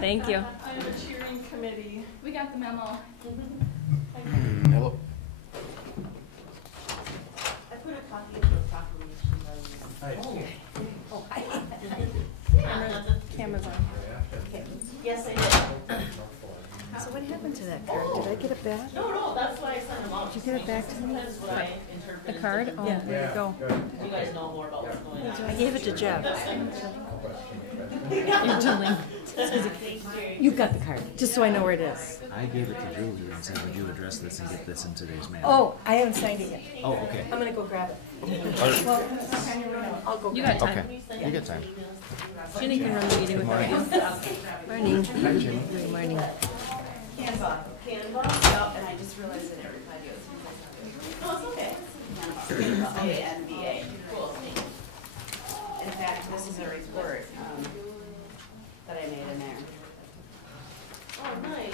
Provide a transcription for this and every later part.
Thank you. I have a cheering committee. We got the memo. Hello. I put a copy of the proclamation on. Hi. Camera's on. Okay. Yes, I did. So what happened to that card? Did I get it back? No, that's why I sent them out. Did you get it back to me? That's what I interpreted. The card? Oh, Yeah. there you go. You guys know more about what's going on. I gave it to Jeff. You You got the card, just so I know where it is. I gave it to Julie and said, would you address this and get this in today's mail? Oh, I haven't signed it yet. Oh, okay. I'm gonna go grab it. Well, I'll go You grab got it. time. Okay, you get time. Ginny can run the meeting without you. Morning. Good morning. Canva, yep, and I just realized that everybody else. Oh, it's okay. Canva, Canva, cool, thanks. In fact, this is a report, that I made in there. Oh, nice.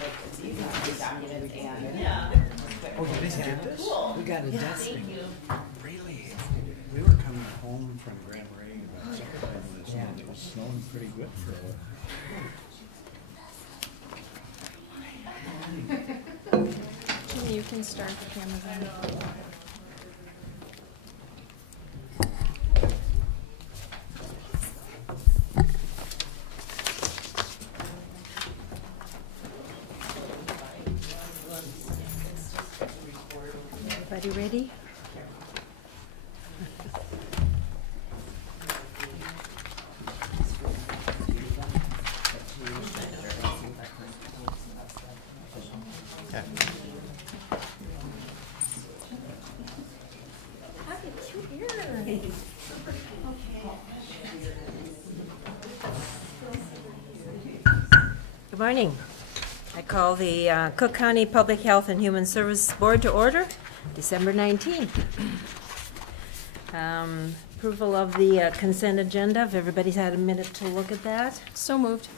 Like, it's easy to do documents and. Yeah. Oh, did they get this? Cool. We got a desk. Thank you. Really? We were coming home from Grand Marais about supper time this morning. It was snowing pretty good for a while. Ginny, you can start the cameras on. Everybody ready? Good morning. I call the Cook County Public Health and Human Services Board to order, December 19th. Approval of the consent agenda, if everybody's had a minute to look at that. So moved.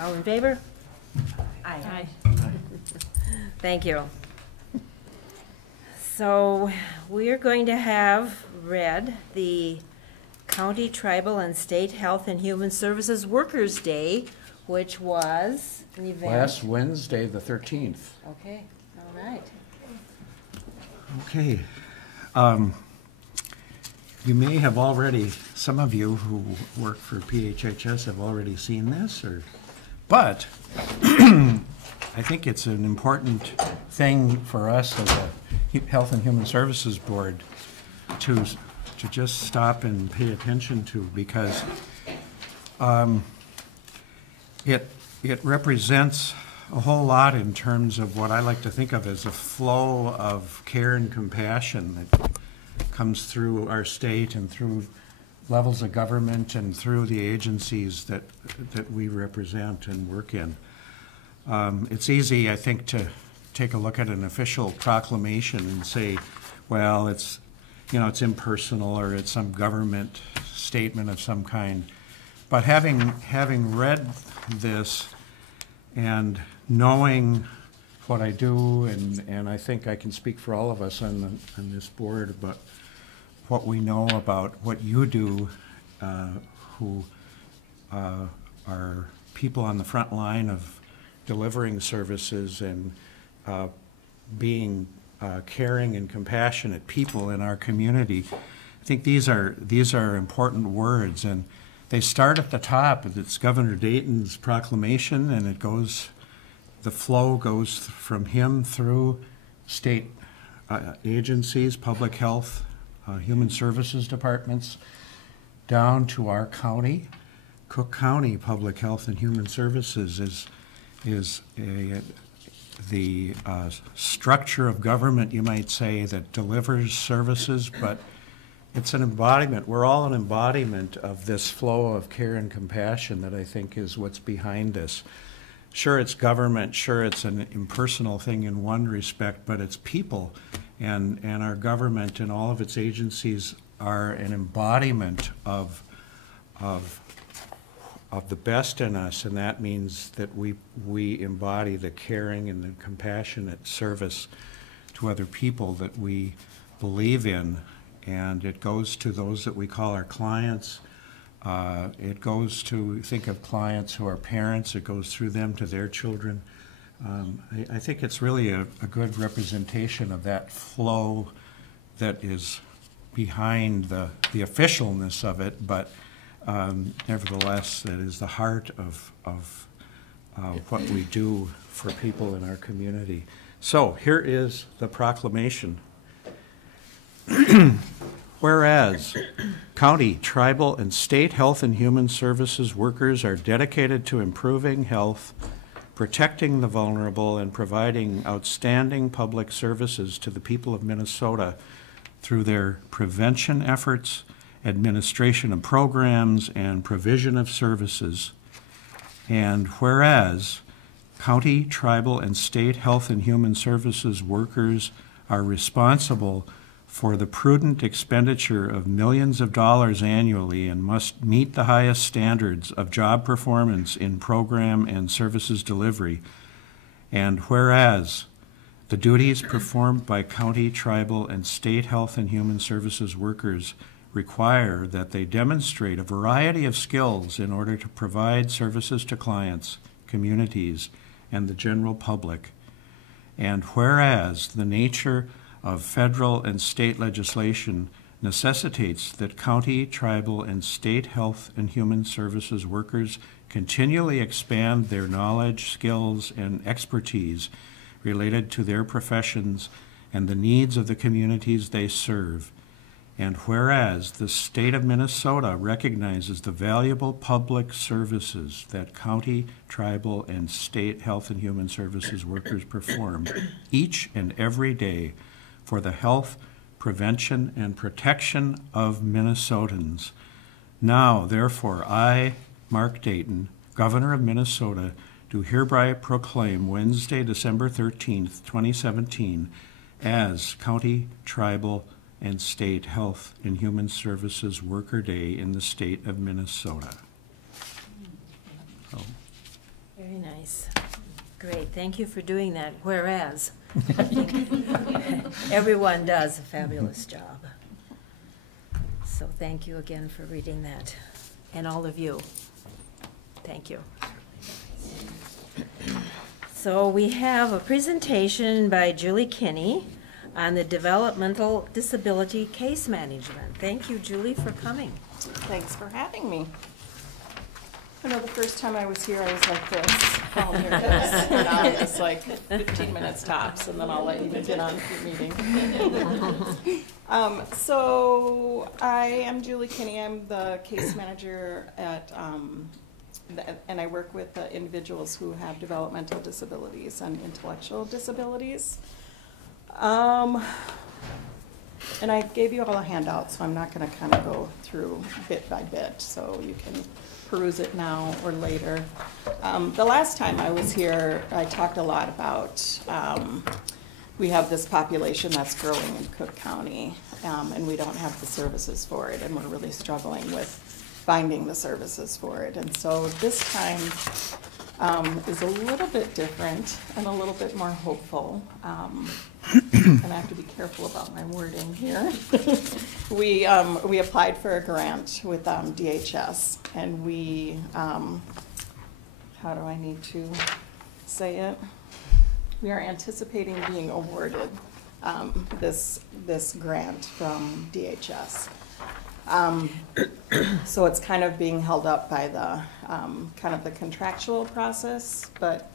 All in favor? Aye. Thank you. So we're going to have read the County, Tribal, and State Health and Human Services Workers' Day, which was an event. Last Wednesday, the 13th. Okay, all right. Okay. You may have already, some of you who work for PHHS have already seen this, but I think it's an important thing for us as a Health and Human Services Board to just stop and pay attention to, because it represents a whole lot in terms of what I like to think of as a flow of care and compassion that comes through our state and through levels of government and through the agencies that we represent and work in. It's easy, I think, to take a look at an official proclamation and say, well, it's impersonal, or it's some government statement of some kind. But having read this and knowing what I do, and I think I can speak for all of us on this board, but what we know about what you do, who are people on the front line of delivering services and being caring and compassionate people in our community. I think these are important words, and they start at the top. It's Governor Dayton's proclamation, and the flow goes from him through state agencies, public health, human services departments, down to our county. Cook County Public Health and Human Services is the structure of government, you might say, that delivers services, but it's an embodiment. We're all an embodiment of this flow of care and compassion that I think is what's behind this. Sure, it's government, sure, it's an impersonal thing in one respect, but it's people, and our government and all of its agencies are an embodiment of the best in us, and that means that we embody the caring and the compassionate service to other people that we believe in, and it goes to those that we call our clients, It goes to, think of clients who are parents, it goes through them to their children. I think it's really a good representation of that flow that is behind the officialness of it, but nevertheless, that is the heart of what we do for people in our community. So here is the proclamation. Whereas county, tribal, and state health and human services workers are dedicated to improving health, protecting the vulnerable, and providing outstanding public services to the people of Minnesota through their prevention efforts, administration of programs, and provision of services. And whereas county, tribal, and state health and human services workers are responsible for the prudent expenditure of millions of dollars annually and must meet the highest standards of job performance in program and services delivery. And whereas the duties performed by county, tribal, and state health and human services workers require that they demonstrate a variety of skills in order to provide services to clients, communities, and the general public. And whereas the nature of federal and state legislation necessitates that county, tribal, and state health and human services workers continually expand their knowledge, skills, and expertise related to their professions and the needs of the communities they serve. And whereas the state of Minnesota recognizes the valuable public services that county, tribal, and state health and human services workers perform each and every day for the health, prevention, and protection of Minnesotans. Now, therefore, I, Mark Dayton, Governor of Minnesota, do hereby proclaim Wednesday, December 13th, 2017, as County, Tribal, and State Health and Human Services Worker Day in the state of Minnesota. So. Very nice. Great, thank you for doing that. Whereas, everyone does a fabulous job. So thank you again for reading that. And all of you, thank you. So we have a presentation by Julie Kinney on the developmental disability case management. Thank you, Julie, for coming. Thanks for having me. I know the first time I was here, I was like this. Oh, here it is. And now it's like 15 minutes tops, and then I'll let you get on with your meeting. So I am Julie Kinney. I'm the case manager at, and I work with individuals who have developmental disabilities and intellectual disabilities. And I gave you all a handout, so I'm not going to kind of go through bit by bit, so you can peruse it now or later. The last time I was here, I talked a lot about we have this population that's growing in Cook County, and we don't have the services for it, and we're really struggling with finding the services for it. And so this time is a little bit different and a little bit more hopeful. And I have to be careful about my wording here. We applied for a grant with DHS, and we, how do I need to say it? We are anticipating being awarded this grant from DHS. So it's kind of being held up by the kind of the contractual process, but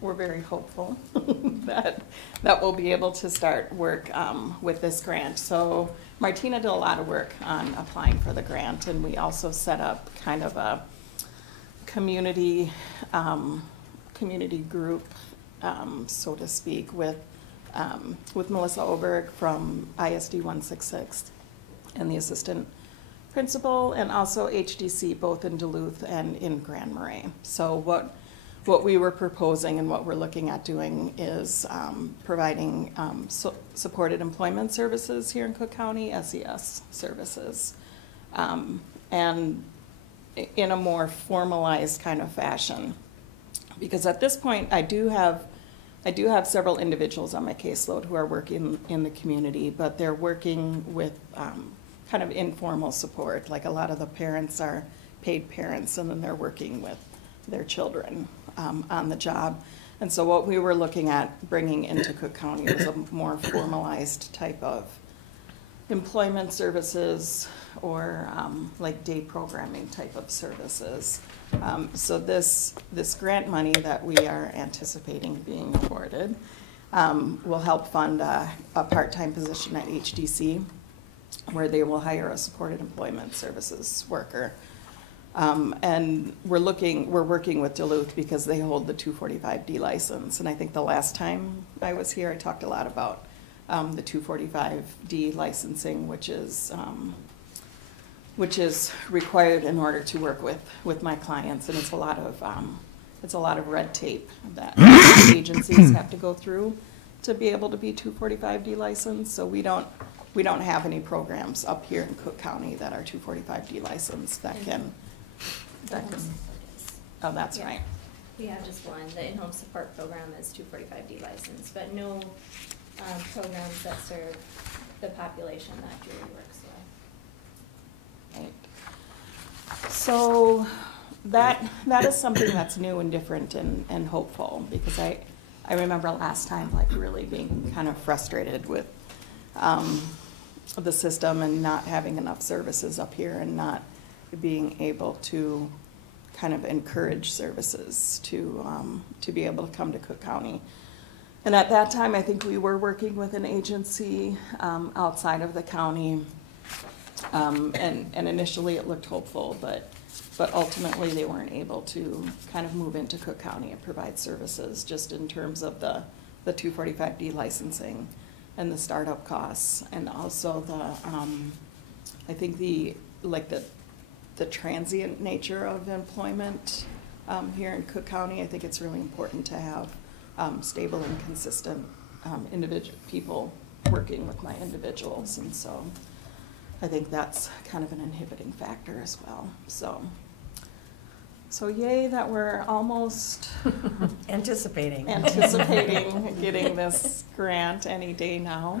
we're very hopeful that we'll be able to start work with this grant. So Martina did a lot of work on applying for the grant, and we also set up kind of a community group, so to speak, with Melissa Oberg from ISD 166 and the assistant principal, and also HDC, both in Duluth and in Grand Marais. So what we were proposing and what we're looking at doing is providing supported employment services here in Cook County, SES services, and in a more formalized kind of fashion. Because at this point, I do have several individuals on my caseload who are working in the community, but they're working with kind of informal support. Like a lot of the parents are paid parents, and then they're working with their children on the job. And so what we were looking at bringing into Cook County was a more formalized type of employment services or like day programming type of services. So this grant money that we are anticipating being awarded will help fund a part-time position at HDC where they will hire a supported employment services worker. And we're working with Duluth because they hold the 245D license. And I think the last time I was here, I talked a lot about the 245D licensing, which is required in order to work with my clients. And it's a lot of red tape that agencies have to go through to be able to be 245D licensed. So we don't have any programs up here in Cook County that are 245D licensed that can. Oh, that's Yeah. right. We have just one. The in-home support program is 245D licensed, but no programs that serve the population that Julie works with. Right. So that is something that's new and different and hopeful, because I remember last time like really being kind of frustrated with the system and not having enough services up here and not being able to kind of encourage services to be able to come to Cook County. And at that time, I think we were working with an agency outside of the county, and initially it looked hopeful, but ultimately they weren't able to kind of move into Cook County and provide services just in terms of the 245D licensing and the startup costs, and also I think the transient nature of employment here in Cook County. I think it's really important to have stable and consistent people working with my individuals, and so I think that's kind of an inhibiting factor as well. So yay that we're almost Anticipating getting this grant any day now.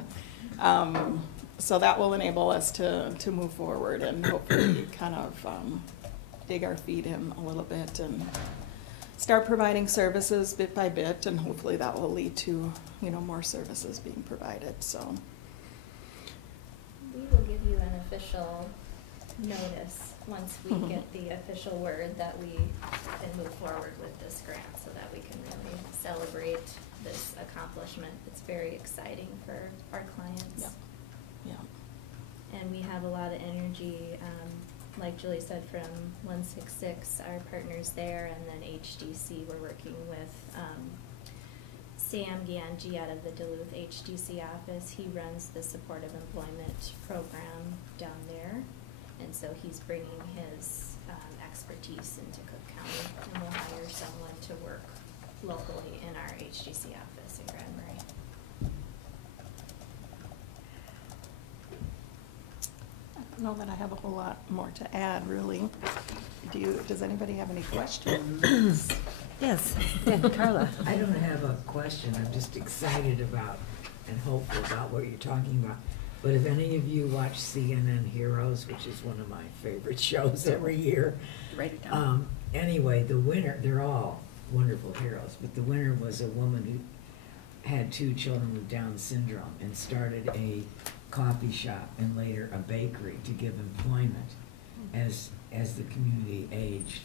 So that will enable us to move forward and hopefully kind of dig our feet in a little bit and start providing services bit by bit, and hopefully that will lead to, more services being provided. So We will give you an official notice once we get the official word that we can move forward with this grant, so that we can really celebrate this accomplishment. It's very exciting for our clients. yeah. And we have a lot of energy, like Julie said, from 166, our partners there, and then HDC, we're working with Sam Ganji out of the Duluth HDC office. He runs the supportive employment program down there, and so he's bringing his expertise into Cook County, and we'll hire someone to work locally in our HDC office in Granbury. I don't know that I have a whole lot more to add, really. Does anybody have any questions? Yes, yeah, Carla. I don't have a question, I'm just excited about and hopeful about what you're talking about. But if any of you watch CNN Heroes, which is one of my favorite shows every year. Write it down. Anyway, the winner, they're all wonderful heroes, but the winner was a woman who had 2 children with Down syndrome and started a coffee shop and later a bakery to give employment as the community aged.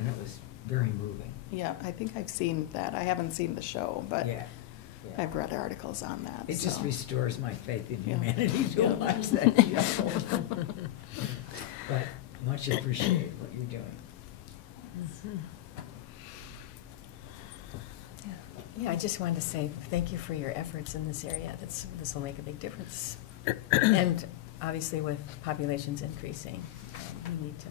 And it was very moving. Yeah, I think I've seen that. I haven't seen the show, but Yeah. Yeah. I've read articles on that. It just so. restores my faith in Yeah. humanity to Yeah. watch that show. But much appreciate what you're doing. Yeah, I just wanted to say thank you for your efforts in this area. This will make a big difference. And obviously with populations increasing, we need to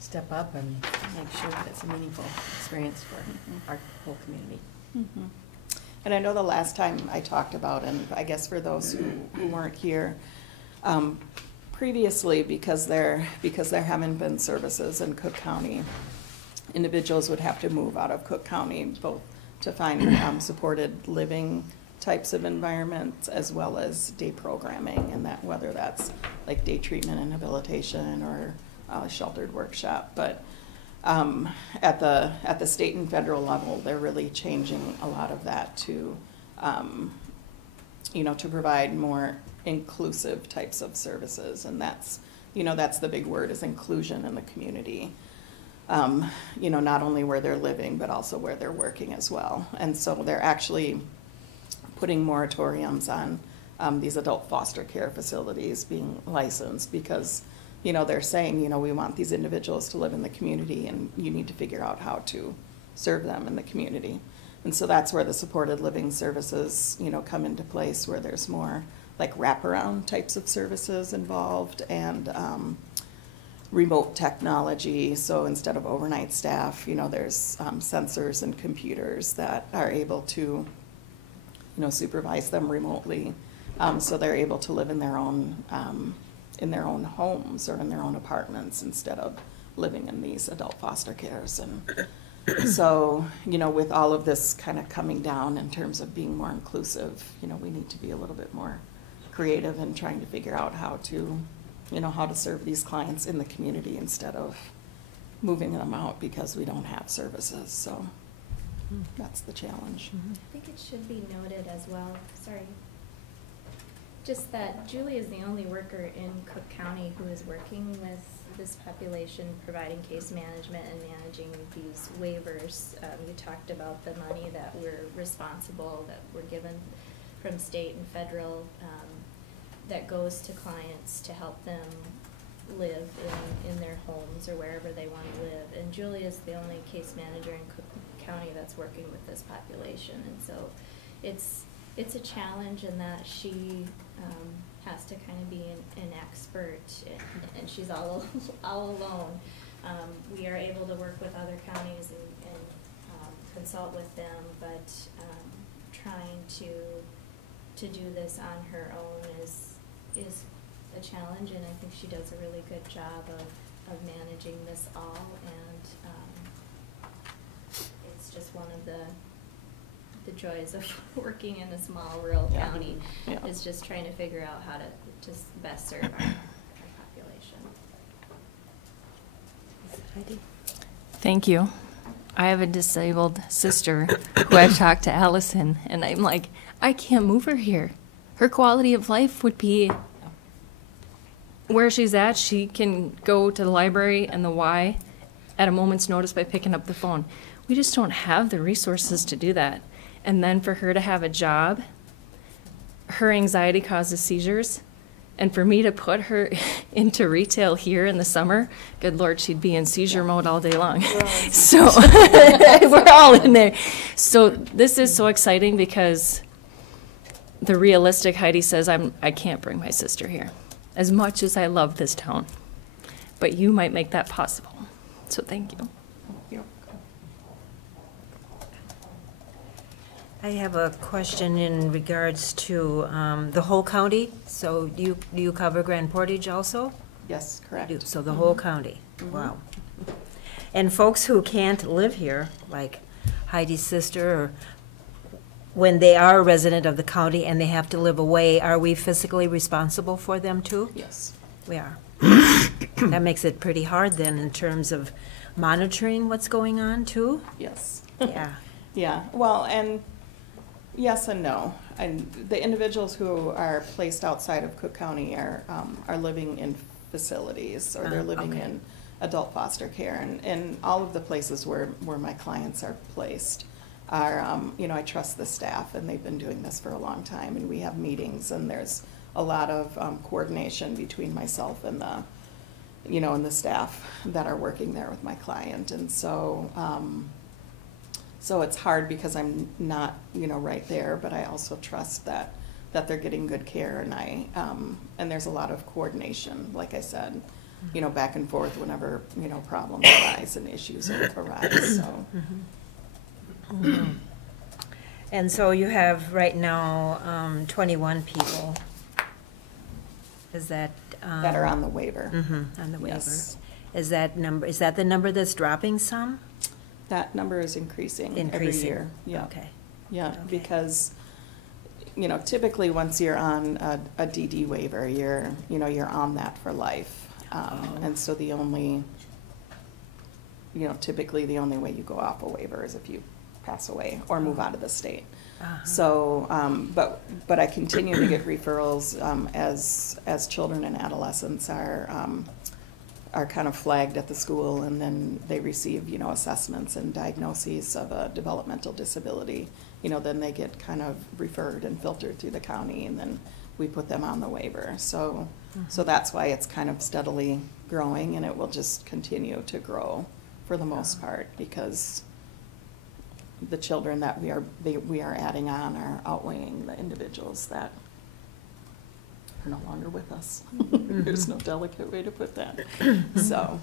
step up and make sure that it's a meaningful experience for our whole community. Mm-hmm. And I know the last time I talked about, and I guess for those who weren't here, previously, because there haven't been services in Cook County, individuals would have to move out of Cook County both to find supported living types of environments, as well as day programming, and that whether that's like day treatment and habilitation or a sheltered workshop. But at the state and federal level, they're really changing a lot of that to, to provide more inclusive types of services, and that's the big word, is inclusion in the community. Not only where they're living, but also where they're working as well. And so they're actually putting moratoriums on these adult foster care facilities being licensed, because, they're saying, we want these individuals to live in the community, and you need to figure out how to serve them in the community. And so that's where the supported living services, come into place, where there's more like wraparound types of services involved, and remote technology. So instead of overnight staff, there's sensors and computers that are able to, supervise them remotely. So they're able to live in their own homes or in their own apartments, instead of living in these adult foster cares. And so, with all of this kind of coming down in terms of being more inclusive, we need to be a little bit more creative in trying to figure out how to serve these clients in the community, instead of moving them out because we don't have services. So that's the challenge. I think it should be noted as well, sorry, just that Julie is the only worker in Cook County who is working with this population, providing case management and managing these waivers. You talked about the money that we're responsible, that we're given from state and federal, that goes to clients to help them live in their homes or wherever they want to live. And Julie is the only case manager in Cook County that's working with this population. And so it's a challenge in that she has to kind of be an expert, and she's all alone. We are able to work with other counties and consult with them, but trying to do this on her own is a challenge, and I think she does a really good job of managing this all, and it's just one of the joys of working in a small rural county, is just trying to figure out how to best serve our population. Heidi? Thank you. I have a disabled sister who I've talked to Allison, and I'm like, I can't move her here. Her quality of life would be where she's at. She can go to the library and the Y at a moment's notice by picking up the phone. We just don't have the resources to do that. And then for her to have a job, her anxiety causes seizures. And for me to put her into retail here in the summer, good Lord, she'd be in seizure mode all day long. So we're all in there. So this is so exciting, because the realistic Heidi says, I can't bring my sister here, as much as I love this town. But you might make that possible. So thank you. I have a question in regards to the whole county. So do you cover Grand Portage also? Yes, correct. So the whole county. Wow. And folks who can't live here, like Heidi's sister, or when they are a resident of the county and they have to live away, are we physically responsible for them too? Yes. We are. That makes it pretty hard then, in terms of monitoring what's going on too? Yes. Yeah. Yeah. Well, and yes and no. And the individuals who are placed outside of Cook County are living in facilities, or they're living Okay. in adult foster care. And all of the places where my clients are placed are, I trust the staff, and they've been doing this for a long time. And we have meetings, and there's a lot of coordination between myself and the staff that are working there with my client. And so, so it's hard because I'm not, right there, but I also trust that they're getting good care, and there's a lot of coordination, like I said, back and forth whenever, problems arise and issues arise, so. And so you have right now 21 people. Is that? That are on the waiver. On the waiver. Yes. Is that the number that's dropping some? That number is increasing every Increasing. year. Yeah. Okay. Yeah, Okay. because typically once you're on a DD waiver, you're on that for life. And so typically the only way you go off a waiver is if you pass away or move out of the state. So, but I continue to get referrals as children and adolescents are kind of flagged at the school, and then they receive, assessments and diagnoses of a developmental disability. Then they get kind of referred and filtered through the county, and then we put them on the waiver. So that's why it's kind of steadily growing, and it will just continue to grow for the most part, because the children that we are adding on are outweighing the individuals that are no longer with us. There's no delicate way to put that. So.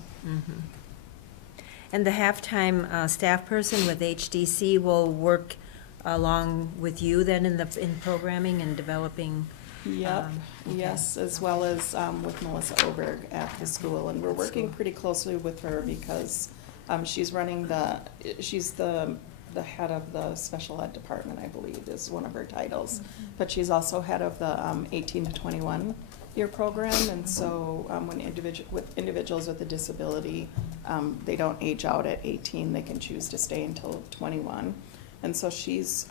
And the half-time staff person with HDC will work along with you then in programming and developing? Yep, Okay. yes, as well as with Melissa Oberg at the school. And we're working pretty closely with her because she's the head of the special ed department, I believe, is one of her titles. But she's also head of the 18 to 21 year program. And so when individuals with a disability, they don't age out at 18, they can choose to stay until 21. And so she's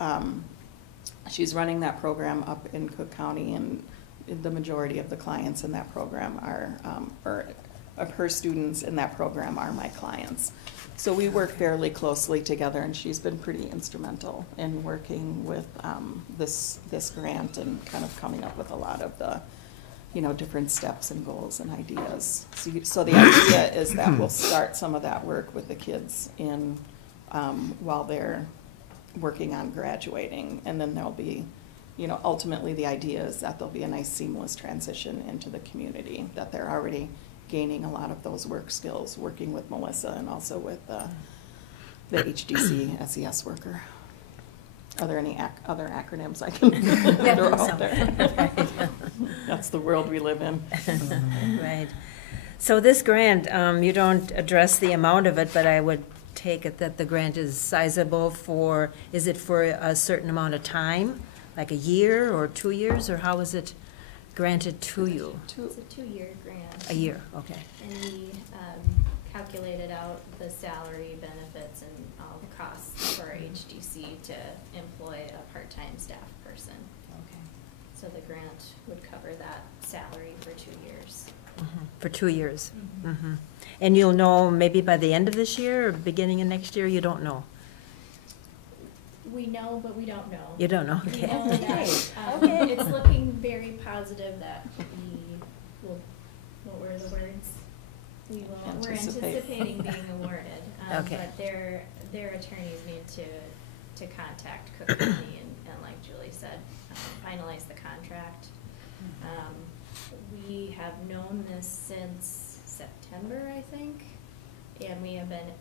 running that program up in Cook County, and the majority of the clients in that program or of her students in that program are my clients. So we work fairly closely together, and she's been pretty instrumental in working with this grant and kind of coming up with a lot of the different steps and goals and ideas. So the idea is that we'll start some of that work with the kids while they're working on graduating, and then there'll be, ultimately the idea is that there'll be a nice seamless transition into the community, that they're already gaining a lot of those work skills, working with Melissa and also with the HDC SES worker. Are there any other acronyms I can throw out there? That's the world we live in. Right. So this grant, you don't address the amount of it, but I would take it that the grant is sizable is it for a certain amount of time, like a year or 2 years, or how is it granted to you? It's a 2-year grant. A year, okay. And we calculated out the salary, benefits, and all the costs for HDC to employ a part-time staff person. Okay. So the grant would cover that salary for 2 years. For 2 years. Mm-hmm. And you'll know maybe by the end of this year or beginning of next year? You don't know? We know, but we don't know. You don't know? We Okay. know that, it's looking very positive that we will, what were the words? We're anticipating being awarded. Okay. But their attorneys need to contact Cook County and like Julie said, finalize the contract. We have known this since September, I think, and we have been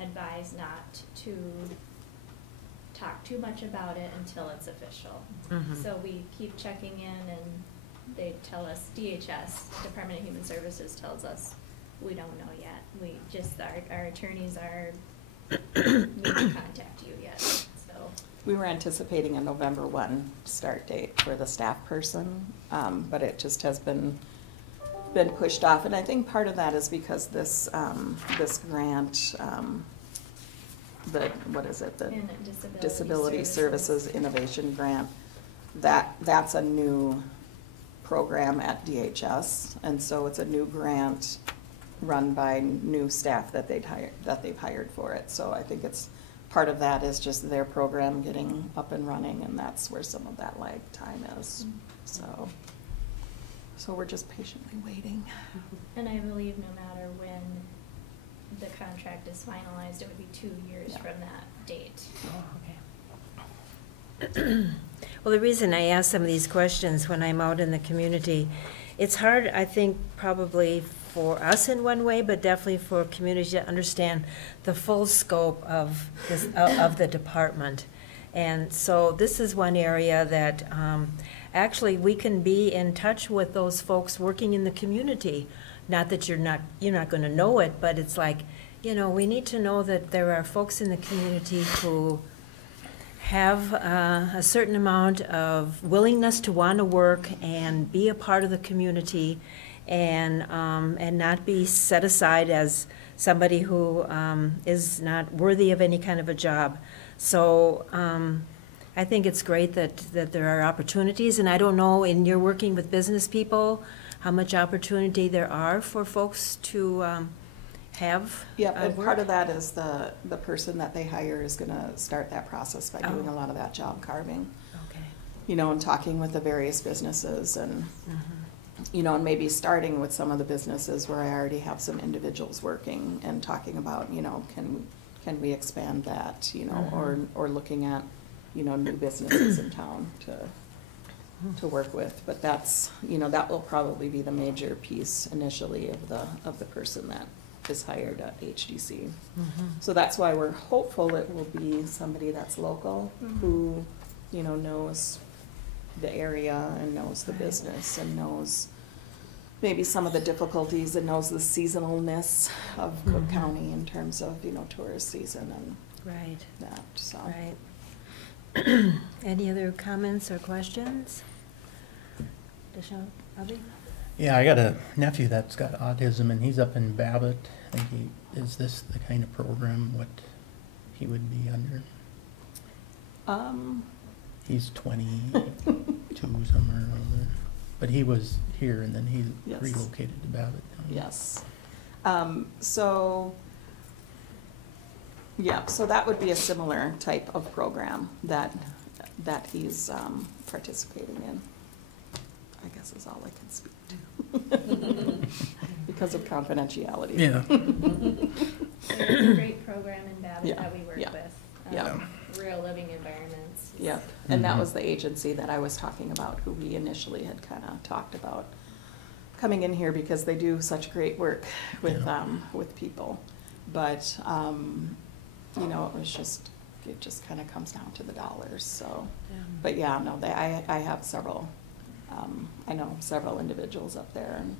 advised not to talk too much about it until it's official. So we keep checking in, and they tell us, DHS, Department of Human Services, tells us we don't know yet. We just, our attorneys are need to contact you yet, so. We were anticipating a November 1 start date for the staff person, but it just has been pushed off. And I think part of that is because this grant, what is it? The Disability Services Innovation Grant, that's a new program at DHS, and so it's a new grant run by new staff that they've hired for it. So I think it's part of that is just their program getting up and running, and that's where some of that lag time is. So we're just patiently waiting. And I believe no matter when the contract is finalized, it would be 2 years from that date. Oh, okay. Well, the reason I ask some of these questions when I'm out in the community, it's hard, I think, probably for us in one way, but definitely for communities to understand the full scope of this, of the department. And so this is one area that actually we can be in touch with those folks working in the community. Not that you're not going to know it, but it's like, we need to know that there are folks in the community who have a certain amount of willingness to want to work and be a part of the community, and not be set aside as somebody who is not worthy of any kind of a job. So I think it's great that there are opportunities, and I don't know, in your working with business people, how much opportunity there are for folks to have Yep, and work. part of that is the person that they hire is gonna start that process by doing a lot of that job carving. Okay. You know, and talking with the various businesses and, you know, and maybe starting with some of the businesses where I already have some individuals working and talking about, you know, can we expand that, you know, or looking at, you know, new businesses in town to work with. But that's, you know, that will probably be the major piece initially of the person that is hired at HDC. So that's why we're hopeful it will be somebody that's local who, you know, knows the area and knows the business and knows maybe some of the difficulties and knows the seasonalness of Cook County in terms of, you know, tourist season and Right. that, so. Right. Any other comments or questions? Additional, Abby? Yeah, I got a nephew that's got autism, and he's up in Babbitt. I think is this the kind of program what he would be under? He's 22 somewhere around there. But he was here, and then he Yes. relocated to Babbitt. Yes. So that would be a similar type of program that he's participating in, I guess is all I can speak to. Because of confidentiality. Yeah. There's a great program in Babbitt Yeah, that we work yeah, with. yeah. Real Living Environments. Yep, and that was the agency that I was talking about, who we initially had kind of talked about coming in here because they do such great work with people. But, you know, it just kind of comes down to the dollars, so. But yeah, no, I have several, I know several individuals up there, and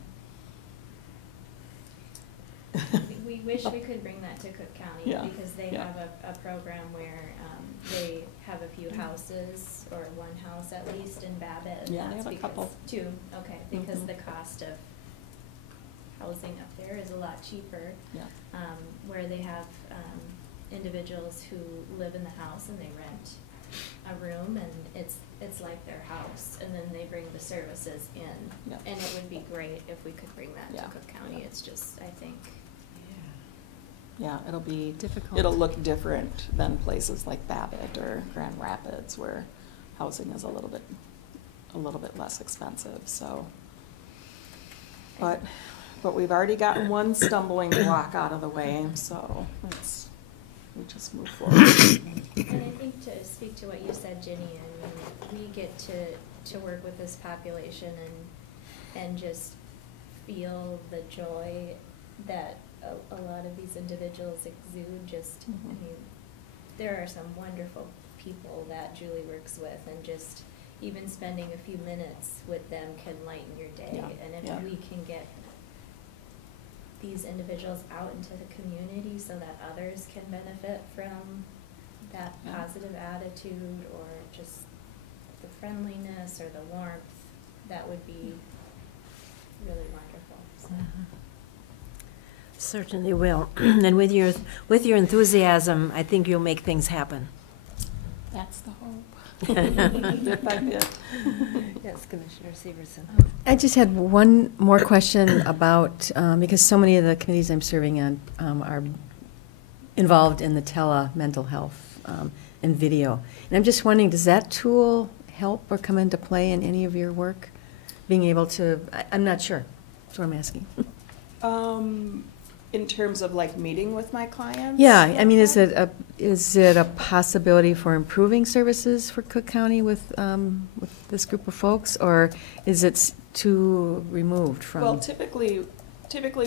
We wish we could bring that to Cook County Yeah, because they yeah. have a program where they have a few houses, or one house at least in Babbitt. And Yeah, they that's have a because- couple. Two, okay, because Mhm. the cost of housing up there is a lot cheaper. yeah. Where they have individuals who live in the house and they rent a room, and it's like their house, and then they bring the services in. Yeah. And it would be great if we could bring that Yeah. to Cook County. It's just, I think, Yeah, it'll be, Difficult. it'll look different than places like Babbitt or Grand Rapids where housing is a little bit less expensive, so. But we've already gotten one stumbling block out of the way, so we just move forward. and I think to speak to what you said, Ginny, I mean, we get to work with this population and just feel the joy that a lot of these individuals exude. Just, I Mhm. mean, there are some wonderful people that Julie works with, and just even spending a few minutes with them can lighten your day. Yeah, And if yeah. we can get these individuals out into the community so that others can benefit from that Yeah. positive attitude, or just the friendliness or the warmth, that would be really wonderful. So. Certainly will. And with your enthusiasm, I think you'll make things happen. That's the hope. Bit by bit. Yes, Commissioner Severson. I just had one more question about, because so many of the committees I'm serving on are involved in the mental health and video. And I'm just wondering, does that tool help or come into play in any of your work? Being able to, I'm not sure. That's what I'm asking. In terms of like meeting with my clients? Yeah, I mean, is it a possibility for improving services for Cook County with this group of folks, or is it too removed from? Well, typically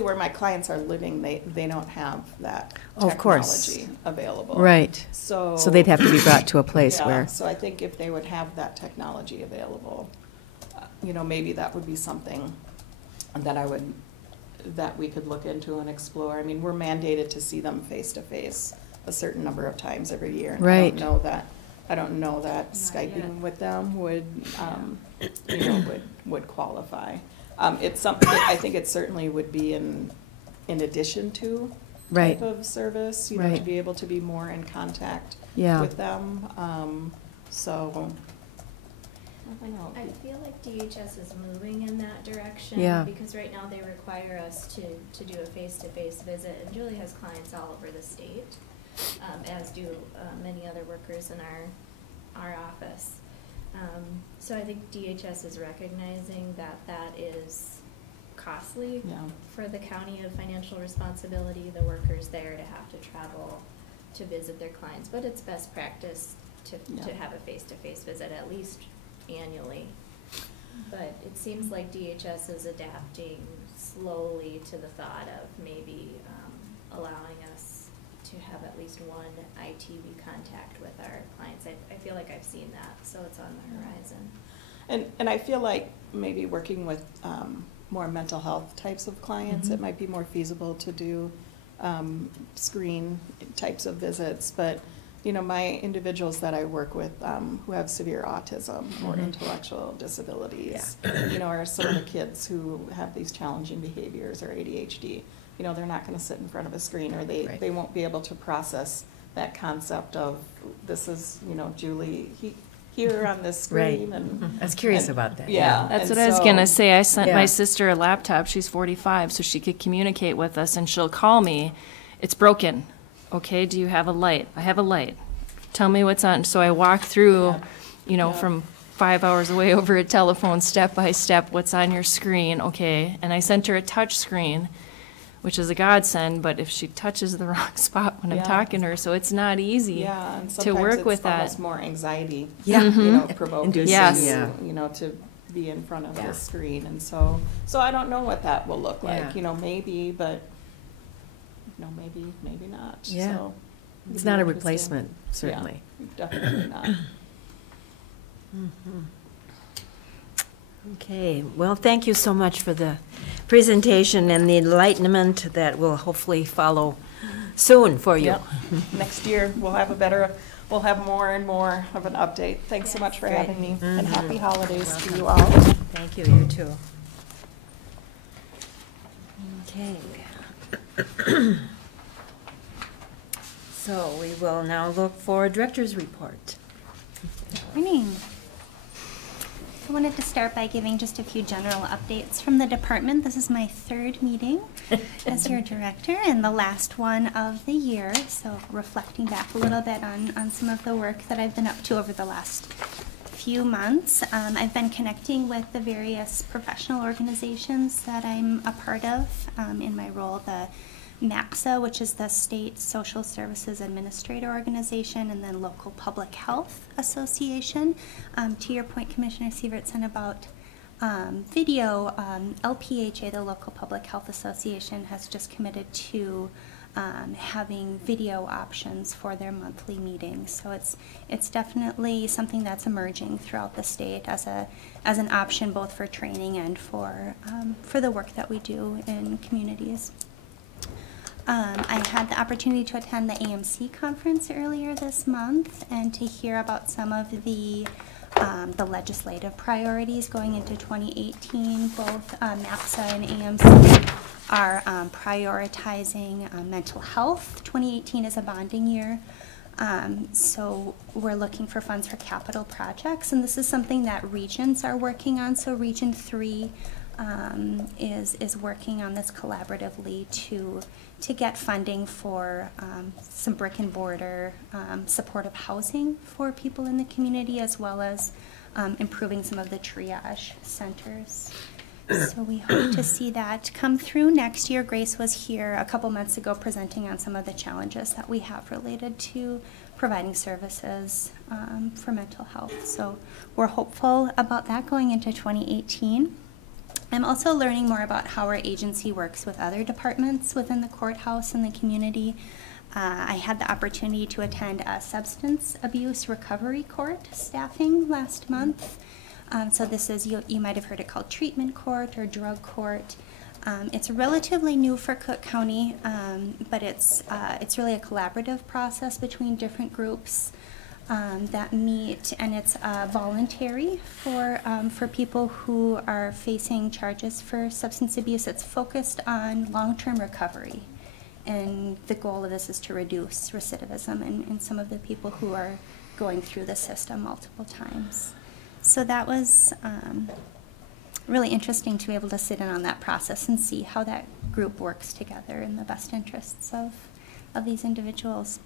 where my clients are living, they don't have that Oh, of course. technology available. Right. So they'd have to be brought to a place yeah, where. So I think if they would have that technology available, you know, maybe that would be something that we could look into and explore. I mean, we're mandated to see them face to face a certain number of times every year. And I Right. don't know that I don't know that Not Skyping yet. with them would, you know, would qualify. It's something, I think it certainly would be in addition to Right. type of service, you know, to Right. be able to be more in contact Yeah. with them. So, I don't know. I feel like DHS is moving in that direction. Yeah. Because right now they require us to do a face-to-face visit, and Julie has clients all over the state, as do many other workers in our office. So I think DHS is recognizing that that is costly Yeah. for the county of financial responsibility, the workers there to have to travel to visit their clients, but it's best practice to Yeah. have a face-to-face visit at least annually. But it seems like DHS is adapting slowly to the thought of maybe allowing us to have at least one ITV contact with our clients. I feel like I've seen that, so it's on the horizon. And I feel like maybe working with more mental health types of clients, it might be more feasible to do screen types of visits. But, you know, my individuals that I work with who have severe autism or intellectual disabilities, you know, are some of the kids who have these challenging behaviors or ADHD. You know, they're not going to sit in front of a screen, or Right. they won't be able to process that concept of, this is, you know, Julie here on this screen. Right. And I was curious and- about that. Yeah. That's and what I was so- gonna say. I sent Yeah. my sister a laptop. She's 45, so she could communicate with us, and she'll call me. It's broken. Okay, do you have a light? I have a light. Tell me what's on. So I walk through, Yeah. you know, Yeah. from 5 hours away over a telephone, step by step, what's on your screen. Okay, and I sent her a touch screen, which is a godsend, but if she touches the wrong spot when Yeah. I'm talking to her, so it's not easy Yeah, and to sometimes work it's with that. almost more anxiety. Yeah. You know, provoking. Inducing, Yes. yeah. You know, to be in front of Yeah. the screen, and so I don't know what that will look like. Yeah. You know, maybe, but you know, maybe not. Yeah. So It's it'd not be a interesting. replacement, Yeah, certainly. definitely not. Okay, well, thank you so much for the presentation and the enlightenment that will hopefully follow soon for you. Yep. Next year we'll have more and more of an update. Thanks so much for Great. having me, and happy holidays to you Welcome. all. Thank you, you too. Okay. So we will now look for director's report. Morning. I wanted to start by giving just a few general updates from the department. This is my third meeting as your director and the last one of the year, so reflecting back a little bit on some of the work that I've been up to over the last few months. I've been connecting with the various professional organizations that I'm a part of in my role, the MAPSA, which is the State Social Services Administrator Organization, and then Local Public Health Association. To your point, Commissioner Sievertson, about video, LPHA, the Local Public Health Association, has just committed to having video options for their monthly meetings. So it's definitely something that's emerging throughout the state as an option both for training and for the work that we do in communities. I had the opportunity to attend the AMC conference earlier this month and to hear about some of the legislative priorities going into 2018. Both MAPSA and AMC are prioritizing mental health. 2018 is a bonding year. So we're looking for funds for capital projects, and this is something that regions are working on. So Region 3 is working on this collaboratively to get funding for some brick and mortar supportive housing for people in the community, as well as improving some of the triage centers. So we hope to see that come through next year. Grace was here a couple months ago presenting on some of the challenges that we have related to providing services for mental health. So we're hopeful about that going into 2018. I'm also learning more about how our agency works with other departments within the courthouse and the community. I had the opportunity to attend a substance abuse recovery court staffing last month. So this is, you might have heard it called treatment court or drug court. It's relatively new for Cook County, but it's really a collaborative process between different groups. that meet, and it's voluntary for people who are facing charges for substance abuse. It's focused on long-term recovery, and the goal of this is to reduce recidivism in some of the people who are going through the system multiple times. So that was really interesting to be able to sit in on that process and see how that group works together in the best interests of these individuals.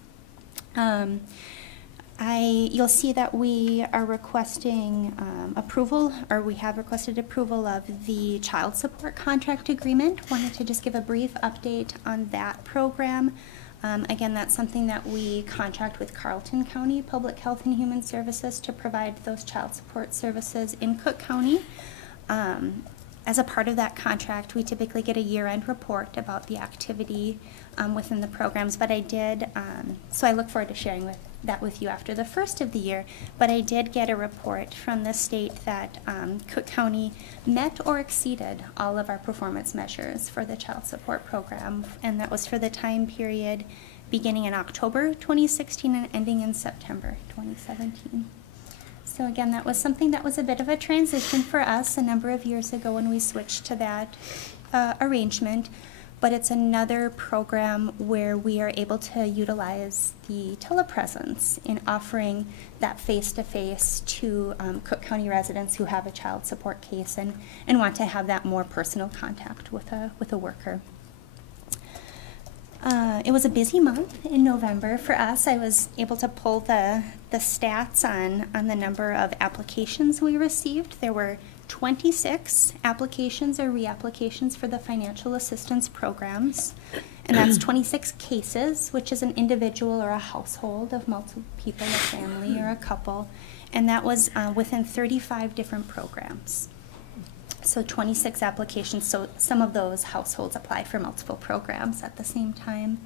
You'll see that we are requesting approval, or we have requested approval of the child support contract agreement. Wanted to just give a brief update on that program. Again, that's something that we contract with Carleton County Public Health and Human Services to provide those child support services in Cook County. As a part of that contract, we typically get a year-end report about the activity within the programs, but I did, so I look forward to sharing that with you after the first of the year, but I did get a report from the state that Cook County met or exceeded all of our performance measures for the child support program, and that was for the time period beginning in October 2016 and ending in September 2017. So again, that was something that was a bit of a transition for us a number of years ago when we switched to that arrangement, but it's another program where we are able to utilize the telepresence in offering that face-to-face to Cook County residents who have a child support case and want to have that more personal contact with a worker. It was a busy month in November for us. I was able to pull the stats on the number of applications we received. There were 26 applications or reapplications for the financial assistance programs, and that's 26 cases, which is an individual or a household of multiple people, a family or a couple, and that was within 35 different programs. So 26 applications, so some of those households apply for multiple programs at the same time.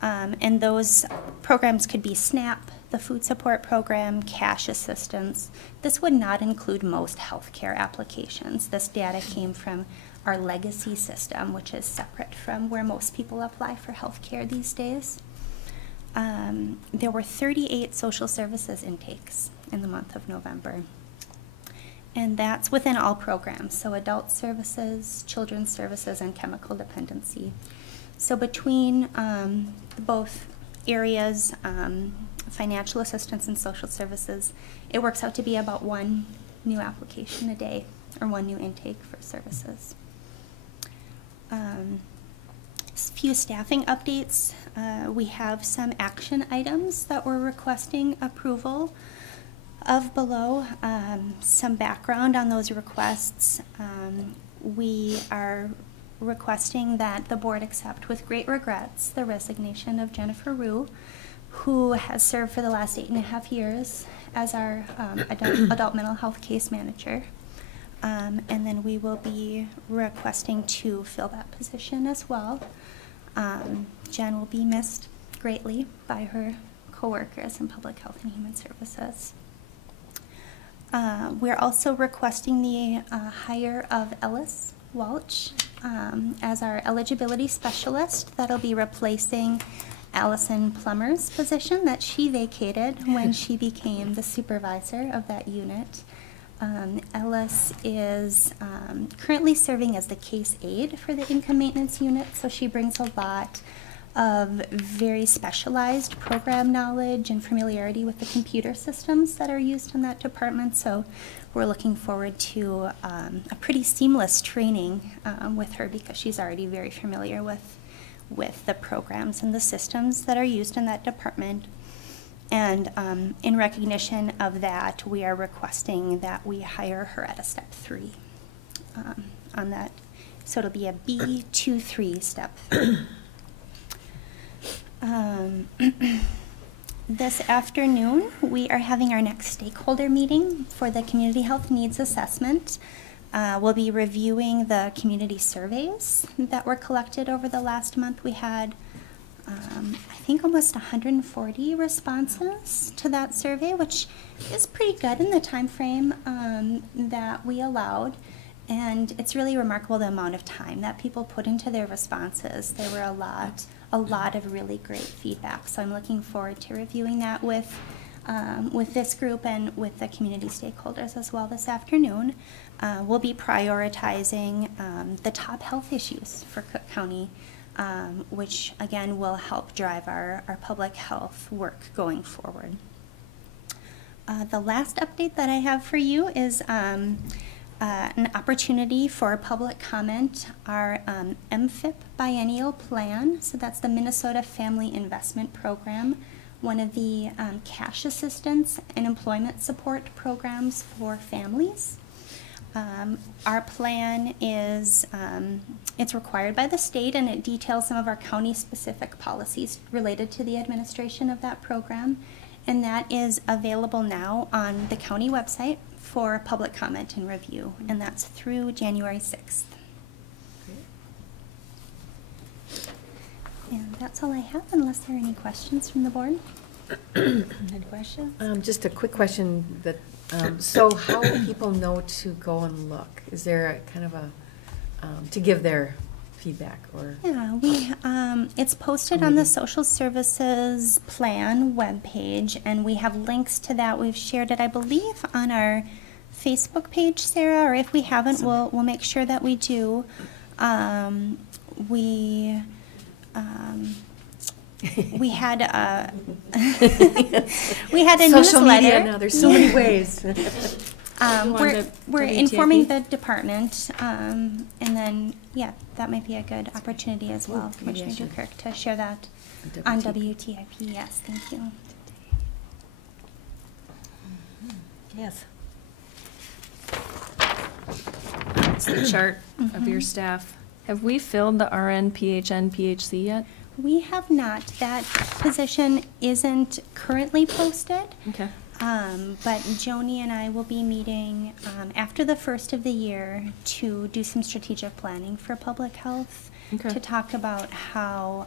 And those programs could be SNAP, the food support program, cash assistance. This would not include most healthcare applications. This data came from our legacy system, which is separate from where most people apply for healthcare these days. There were 38 social services intakes in the month of November. And that's within all programs, so adult services, children's services, and chemical dependency. So between both areas, financial assistance and social services, it works out to be about one new application a day, or one new intake for services. Few staffing updates. We have some action items that we're requesting approval of below. Some background on those requests. We are requesting that the board accept with great regrets the resignation of Jennifer Rue, who has served for the last 8.5 years as our adult mental health case manager. And then we will be requesting to fill that position as well. Jen will be missed greatly by her coworkers in Public Health and Human Services. We're also requesting the hire of Ellis Walsh as our Eligibility Specialist. That'll be replacing Allison Plummer's position that she vacated when she became the supervisor of that unit. Ellis is currently serving as the case aide for the income maintenance unit, so she brings a lot of very specialized program knowledge and familiarity with the computer systems that are used in that department. So we're looking forward to a pretty seamless training with her, because she's already very familiar with the programs and the systems that are used in that department. And in recognition of that, we are requesting that we hire her at a step 3 on that. So it'll be a B23 step 3. This afternoon, we are having our next stakeholder meeting for the Community Health Needs Assessment. We'll be reviewing the community surveys that were collected over the last month. We had, I think, almost 140 responses to that survey, which is pretty good in the time frame that we allowed. And it's really remarkable the amount of time that people put into their responses. There were a lot of really great feedback. So I'm looking forward to reviewing that with with this group and with the community stakeholders as well this afternoon. We'll be prioritizing the top health issues for Cook County, which again will help drive our public health work going forward. The last update that I have for you is an opportunity for public comment, our MFIP biennial plan. So that's the Minnesota Family Investment Program, one of the cash assistance and employment support programs for families. Our plan is, it's required by the state, and it details some of our county-specific policies related to the administration of that program. And that is available now on the county website for public comment and review, and that's through January 6th. And that's all I have, unless there are any questions from the board. Any questions? Just a quick question that, so how will people know to go and look? Is there a kind of a, to give their feedback or? Yeah, it's posted on the Social Services Plan webpage, and we have links to that. We've shared it, I believe, on our Facebook page, Sarah, or if we haven't, we'll make sure that we do. We had a we had a social newsletter. Media now, there's so many ways. We're informing the department, and then that might be a good opportunity as well, Commissioner Dukirk, to share that on WTIP. Yes, thank you. Yes. It's the chart of your staff. Have we filled the RN, PHN, PHC yet? We have not. That position isn't currently posted. Okay. But Joni and I will be meeting after the first of the year to do some strategic planning for public health, to talk about how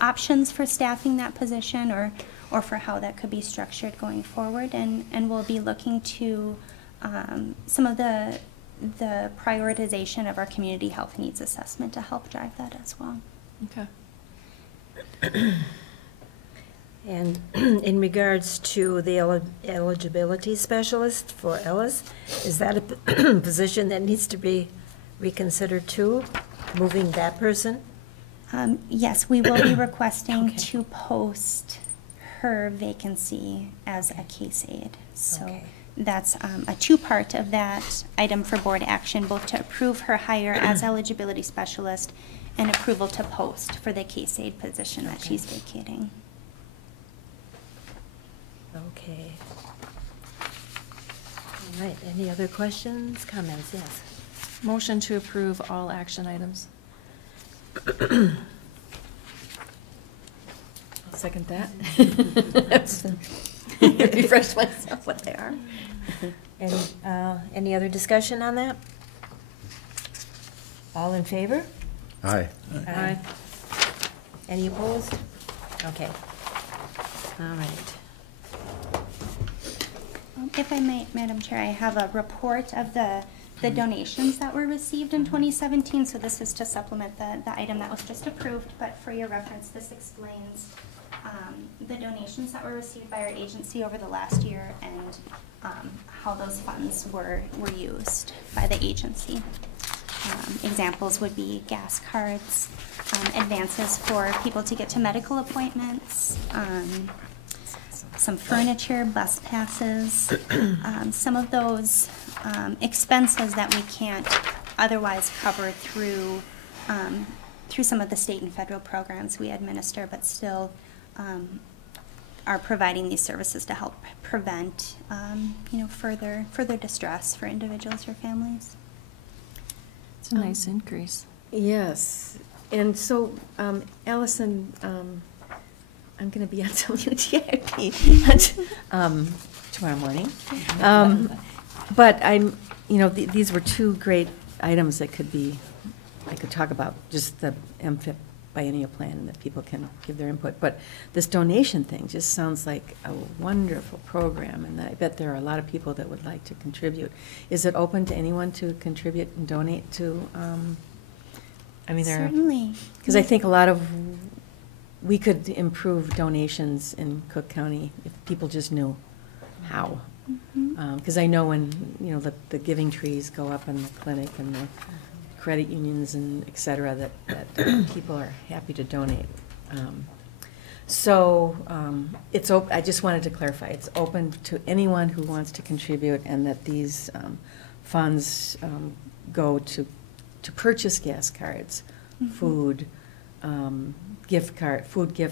options for staffing that position or for how that could be structured going forward. And we'll be looking to some of the prioritization of our community health needs assessment to help drive that as well. Okay. And in regards to the eligibility specialist for Ellis, is that a position that needs to be reconsidered too, moving that person? Yes, we will be requesting to post her vacancy as a case aide. So that's a two-part of that item for board action, both to approve her hire as eligibility specialist and approval to post for the case aide position that she's vacating. Okay. All right, any other questions, comments? Yes. Motion to approve all action items. I'll second that. Refresh myself what they are. Any other discussion on that? All in favor? Aye. Aye. Any opposed? Okay. All right. If I might, Madam Chair, I have a report of the donations that were received in 2017. So this is to supplement the item that was just approved, but for your reference, this explains the donations that were received by our agency over the last year and how those funds were used by the agency. Examples would be gas cards, advances for people to get to medical appointments, some furniture, bus passes, some of those expenses that we can't otherwise cover through some of the state and federal programs we administer, but still are providing these services to help prevent further distress for individuals or families. It's a nice increase. Yes, and so Allison, I'm going to be on WTIP tomorrow morning. But these were two great items that I could talk about, just the MFIP biennial plan and that people can give their input. But this donation thing just sounds like a wonderful program, and I bet there are a lot of people that would like to contribute. Is it open to anyone to contribute and donate to? Certainly. Because I think a lot of we could improve donations in Cook County if people just knew how. Because I know when, you know, the giving trees go up in the clinic and the credit unions and et cetera, that people are happy to donate. It's I just wanted to clarify, it's open to anyone who wants to contribute, and that these funds go to purchase gas cards, food, food gift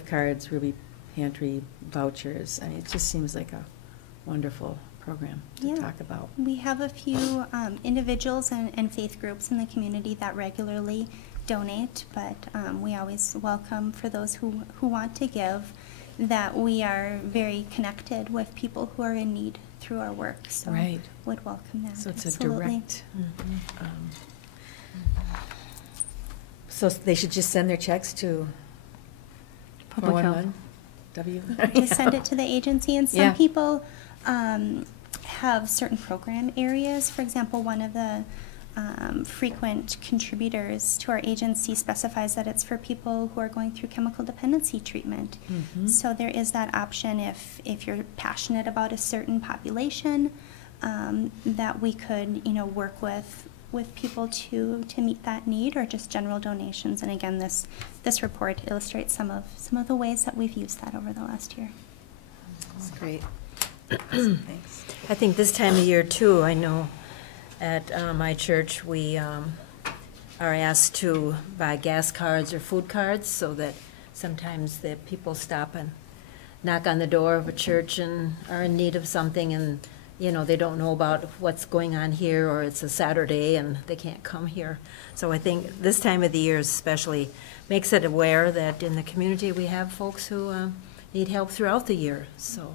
cards, Ruby Pantry vouchers. I mean, it just seems like a wonderful program to talk about. We have a few individuals and faith groups in the community that regularly donate, but we always welcome for those who want to give, that we are very connected with people who are in need through our work, so Right. would welcome that. So it's absolutely. a direct. So they should just send their checks to Public health. 411 W. Just send it to the agency, and some Yeah. people have certain program areas. For example, one of the frequent contributors to our agency specifies that it's for people who are going through chemical dependency treatment. So there is that option if you're passionate about a certain population, that we could, you know, work with people to meet that need, or just general donations. And again, this report illustrates some of the ways that we've used that over the last year. That's great. Thanks. I think this time of year too, I know at my church, we are asked to buy gas cards or food cards, so that sometimes the people stop and knock on the door of a church and are in need of something, and, you know, they don't know about what's going on here, or it's a Saturday and they can't come here. So I think this time of the year especially makes it aware that in the community we have folks who need help throughout the year. So,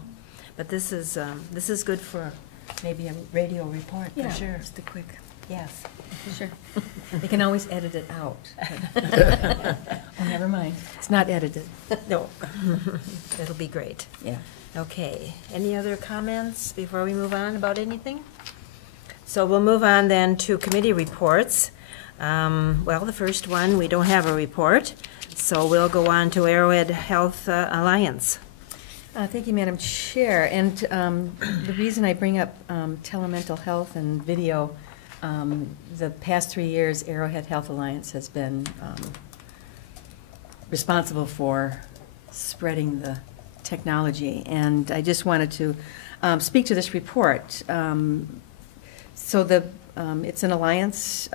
but this is good for maybe a radio report, for sure. Just a quick. Yes. Sure. They can always edit it out. Oh, never mind. It's not edited. No. It'll be great. Yeah. Okay. Any other comments before we move on about anything? So we'll move on then to committee reports. Well, the first one, we don't have a report, so we'll go on to Arrowhead Health Alliance. Thank you, Madam Chair. And the reason I bring up telemental health and video, the past 3 years, Arrowhead Health Alliance has been responsible for spreading the technology. And I just wanted to speak to this report. So it's an alliance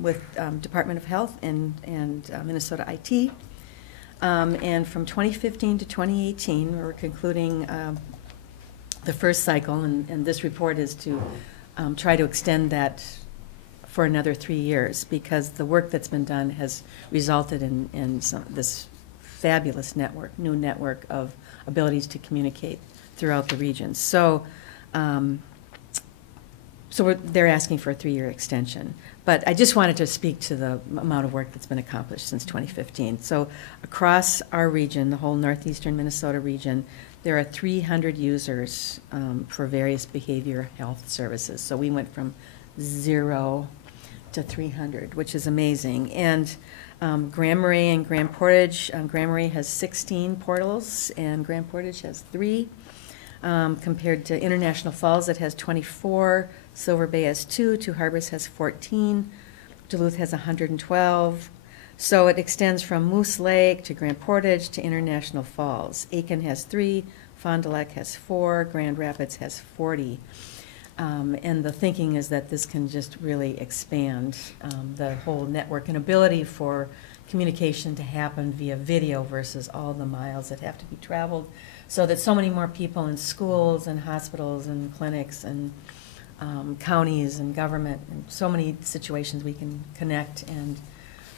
with Department of Health and Minnesota IT. And from 2015 to 2018, we're concluding the first cycle, and this report is to try to extend that for another 3 years, because the work that's been done has resulted in this fabulous new network of abilities to communicate throughout the region. So, they're asking for a 3-year extension. But I just wanted to speak to the amount of work that's been accomplished since 2015. So across our region, the whole northeastern Minnesota region, there are 300 users for various behavior health services. So we went from 0 to 300, which is amazing. And Grand Marais and Grand Portage, Grand Marais has 16 portals, and Grand Portage has 3. Compared to International Falls, that has 24. Silver Bay has 2. Two Harbors has 14. Duluth has 112. So it extends from Moose Lake to Grand Portage to International Falls. Aiken has 3. Fond du Lac has 4. Grand Rapids has 40. And the thinking is that this can just really expand the whole network and ability for communication to happen via video versus all the miles that have to be traveled, so that so many more people in schools and hospitals and clinics and counties and government, and so many situations we can connect and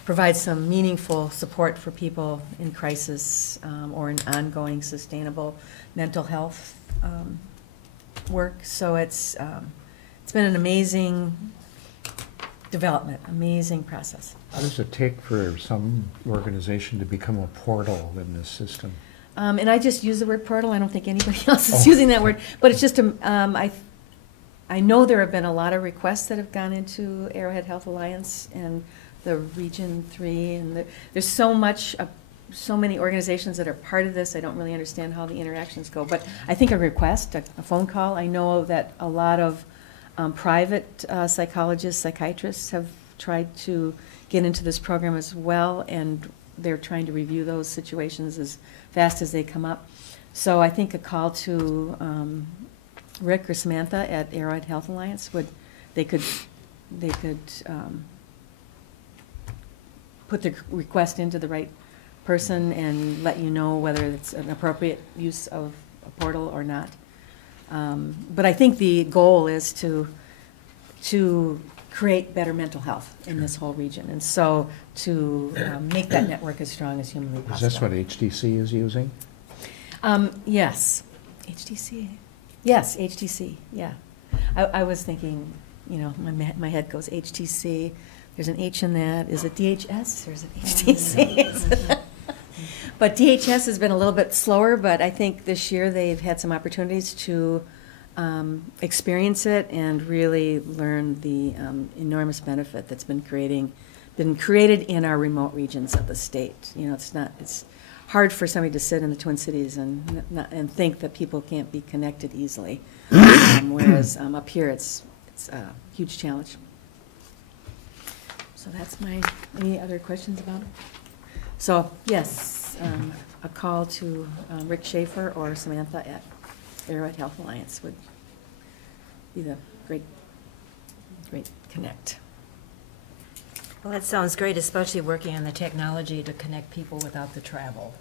provide some meaningful support for people in crisis or in ongoing sustainable mental health work. So it's been an amazing development, amazing process. How does it take for some organization to become a portal in this system? And I just use the word portal. I don't think anybody else is using that word. But it's just, I know there have been a lot of requests that have gone into Arrowhead Health Alliance and the Region 3. And there's so much so many organizations that are part of this. I don't really understand how the interactions go, but I think a request, a phone call. I know that a lot of private psychologists, psychiatrists have tried to get into this program as well, and they're trying to review those situations as fast as they come up. So I think a call to Rick or Samantha at Arrowhead Health Alliance they could put the request into the right person and let you know whether it's an appropriate use of a portal or not. But I think the goal is to create better mental health in this whole region, and so to make that network as strong as humanly possible. Is this what HTC is using? Yes. HTC. Yes, HTC, yeah. I was thinking, you know, my head goes HTC. There's an H in that. Is it DHS or is it HTC? But DHS has been a little bit slower, but I think this year they've had some opportunities to experience it and really learn the enormous benefit that's been created in our remote regions of the state. You know, it's hard for somebody to sit in the Twin Cities and think that people can't be connected easily, whereas up here it's a huge challenge. So that's any other questions about it? So yes, a call to Rick Schaefer or Samantha at Arrowhead Health Alliance would be the great connect. Well, that sounds great, especially working on the technology to connect people without the travel.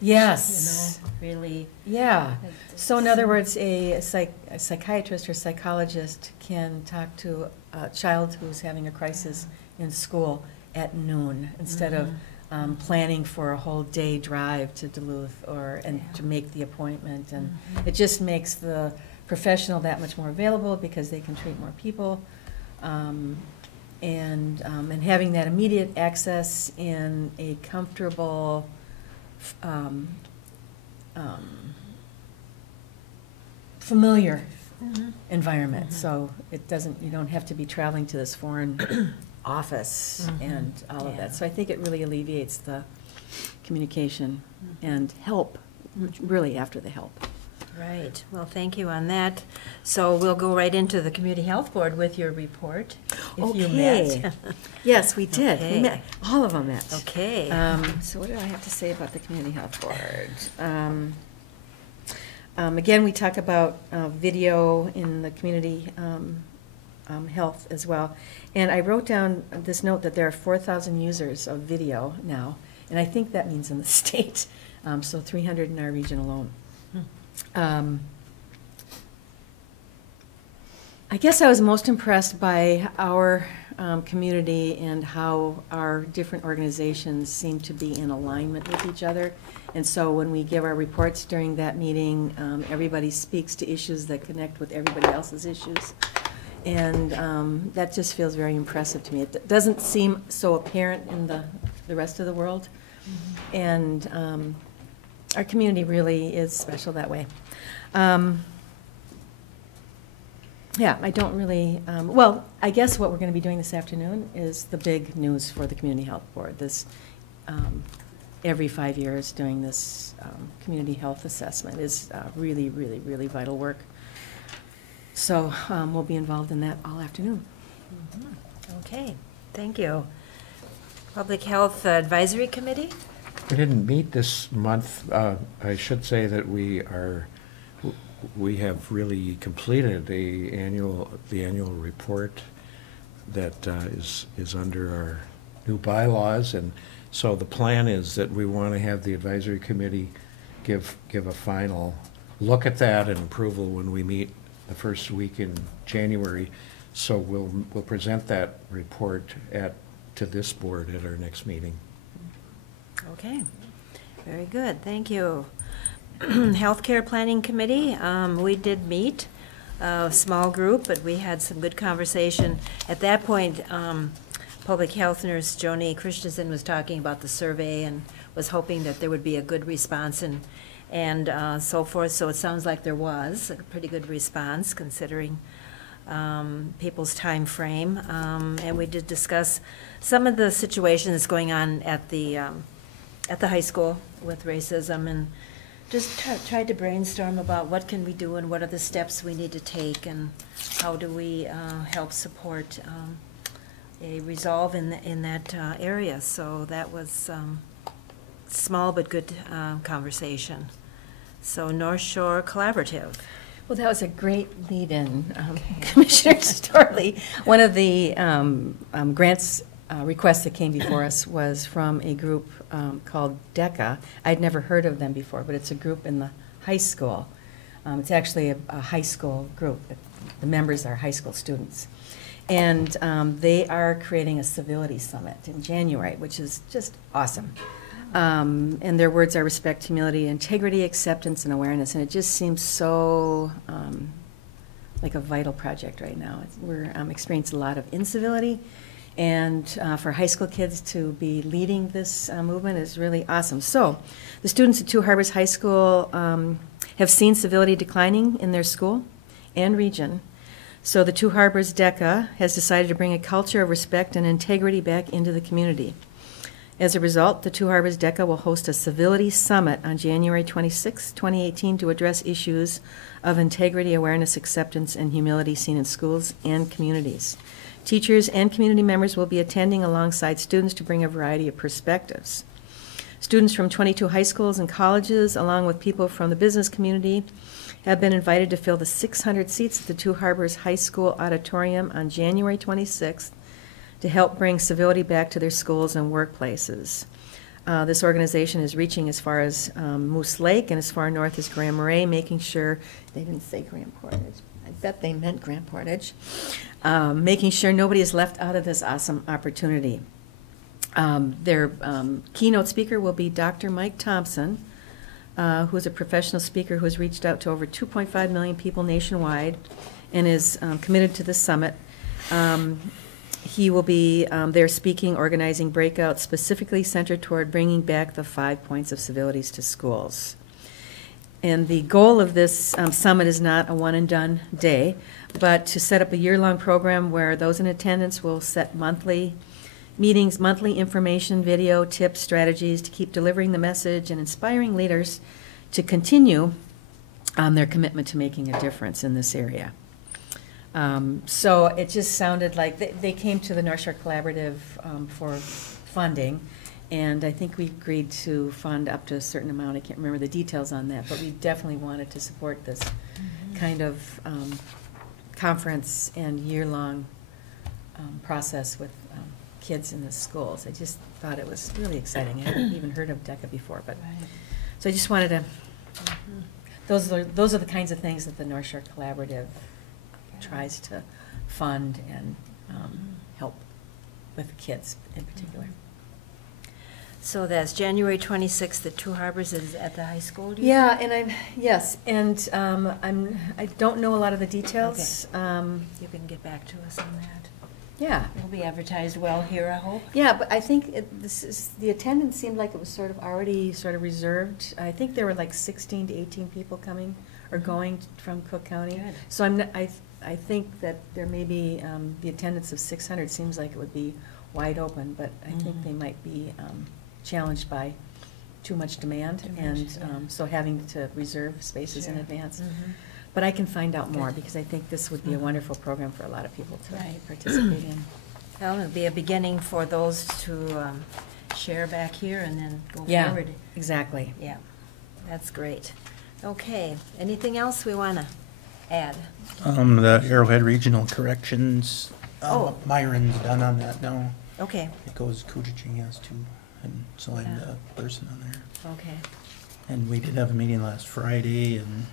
Yes. You know, really. Yeah. So in other words, a psychiatrist or psychologist can talk to a child who's having a crisis in school at noon instead of planning for a whole day drive to Duluth to make the appointment. And it just makes the professional that much more available because they can treat more people. And having that immediate access in a comfortable familiar environment, so you don't have to be traveling to this foreign office and all of that. So I think it really alleviates the communication and help, really after the help. Right. Well, thank you on that. So we'll go right into the Community Health Board with your report. If you met. Yes, we did. Okay. We met. All of them met. Okay. So what do I have to say about the Community Health Board? Again, we talk about video in the community health as well. And I wrote down this note that there are 4,000 users of video now, and I think that means in the state. So 300 in our region alone. I guess I was most impressed by our community and how our different organizations seem to be in alignment with each other. And so when we give our reports during that meeting, everybody speaks to issues that connect with everybody else's issues. And that just feels very impressive to me. It doesn't seem so apparent in the rest of the world. And our community really is special that way. Yeah, I don't really, well, I guess what we're going to be doing this afternoon is the big news for the Community Health Board. This, every 5 years doing this community health assessment is really, really, really vital work. So we'll be involved in that all afternoon. Okay, thank you. Public Health Advisory Committee? We didn't meet this month. I should say that we have really completed the annual report that is under our new bylaws, and so the plan is that we want to have the advisory committee give a final look at that and approval when we meet the first week in January. So we'll present that report to this board at our next meeting. Okay, very good, thank you. Healthcare Planning Committee, we did meet, a small group, but we had some good conversation. At that point, Public Health Nurse Joni Christensen was talking about the survey and was hoping that there would be a good response and so forth. So it sounds like there was a pretty good response considering people's time frame. And we did discuss some of the situations going on at the at the high school with racism, and just tried to brainstorm about what can we do and what are the steps we need to take, and how do we help support a resolve in that area. So that was small but good conversation. So North Shore Collaborative. Well, that was a great lead-in, Commissioner Storley. One of the grants requests that came before us was from a group called DECA. I'd never heard of them before, but it's a group in the high school. It's actually a high school group. The members are high school students. And they are creating a civility summit in January, which is just awesome. And their words are respect, humility, integrity, acceptance, and awareness. And it just seems so like a vital project right now. We're experiencing a lot of incivility, and for high school kids to be leading this movement is really awesome. So the students at Two Harbors High School have seen civility declining in their school and region. So the Two Harbors DECA has decided to bring a culture of respect and integrity back into the community. As a result, the Two Harbors DECA will host a Civility Summit on January 26, 2018 to address issues of integrity, awareness, acceptance, and humility seen in schools and communities. Teachers and community members will be attending alongside students to bring a variety of perspectives. Students from 22 high schools and colleges, along with people from the business community, have been invited to fill the 600 seats at the Two Harbors High School Auditorium on January 26th to help bring civility back to their schools and workplaces. This organization is reaching as far as Moose Lake and as far north as Grand Marais, making sure, they didn't say Grand Portage, I bet they meant Grand Portage, making sure nobody is left out of this awesome opportunity. Their keynote speaker will be Dr. Mike Thompson, who is a professional speaker who has reached out to over 2.5 million people nationwide and is committed to the summit. He will be there speaking, organizing breakouts specifically centered toward bringing back the 5 points of civilities to schools. And the goal of this summit is not a one-and-done day, but to set up a year-long program where those in attendance will set monthly meetings, monthly information, video, tips, strategies to keep delivering the message and inspiring leaders to continue their commitment to making a difference in this area. So it just sounded like they came to the North Shore Collaborative for funding, and I think we agreed to fund up to a certain amount. I can't remember the details on that, but we definitely wanted to support this kind of conference and year-long process with kids in the schools. I just thought it was really exciting. I hadn't even heard of DECA before, but so I just wanted to. Those are the kinds of things that the North Shore Collaborative tries to fund and help with kids in particular. So that's January 26th at Two Harbors is at the high school? Do you Yeah, think? and I don't know a lot of the details. Okay. You can get back to us on that. Yeah. It'll be advertised well here, I hope. Yeah, but I think the attendance seemed like it was sort of already sort of reserved. I think there were like 16 to 18 people coming or going from Cook County. Good. So I think that there may be the attendance of 600 seems like it would be wide open, but I think they might be challenged by too much demand, so having to reserve spaces in advance. But I can find out more because I think this would be a wonderful program for a lot of people to participate in. Well, it'll be a beginning for those to share back here and then go forward. Exactly. Yeah, that's great. Okay, anything else we want to add? The Arrowhead Regional Corrections, Oh. Myron's done on that now. Okay, It goes, Coochin has to, and so I'm the person on there. okay. And we did have a meeting last Friday, and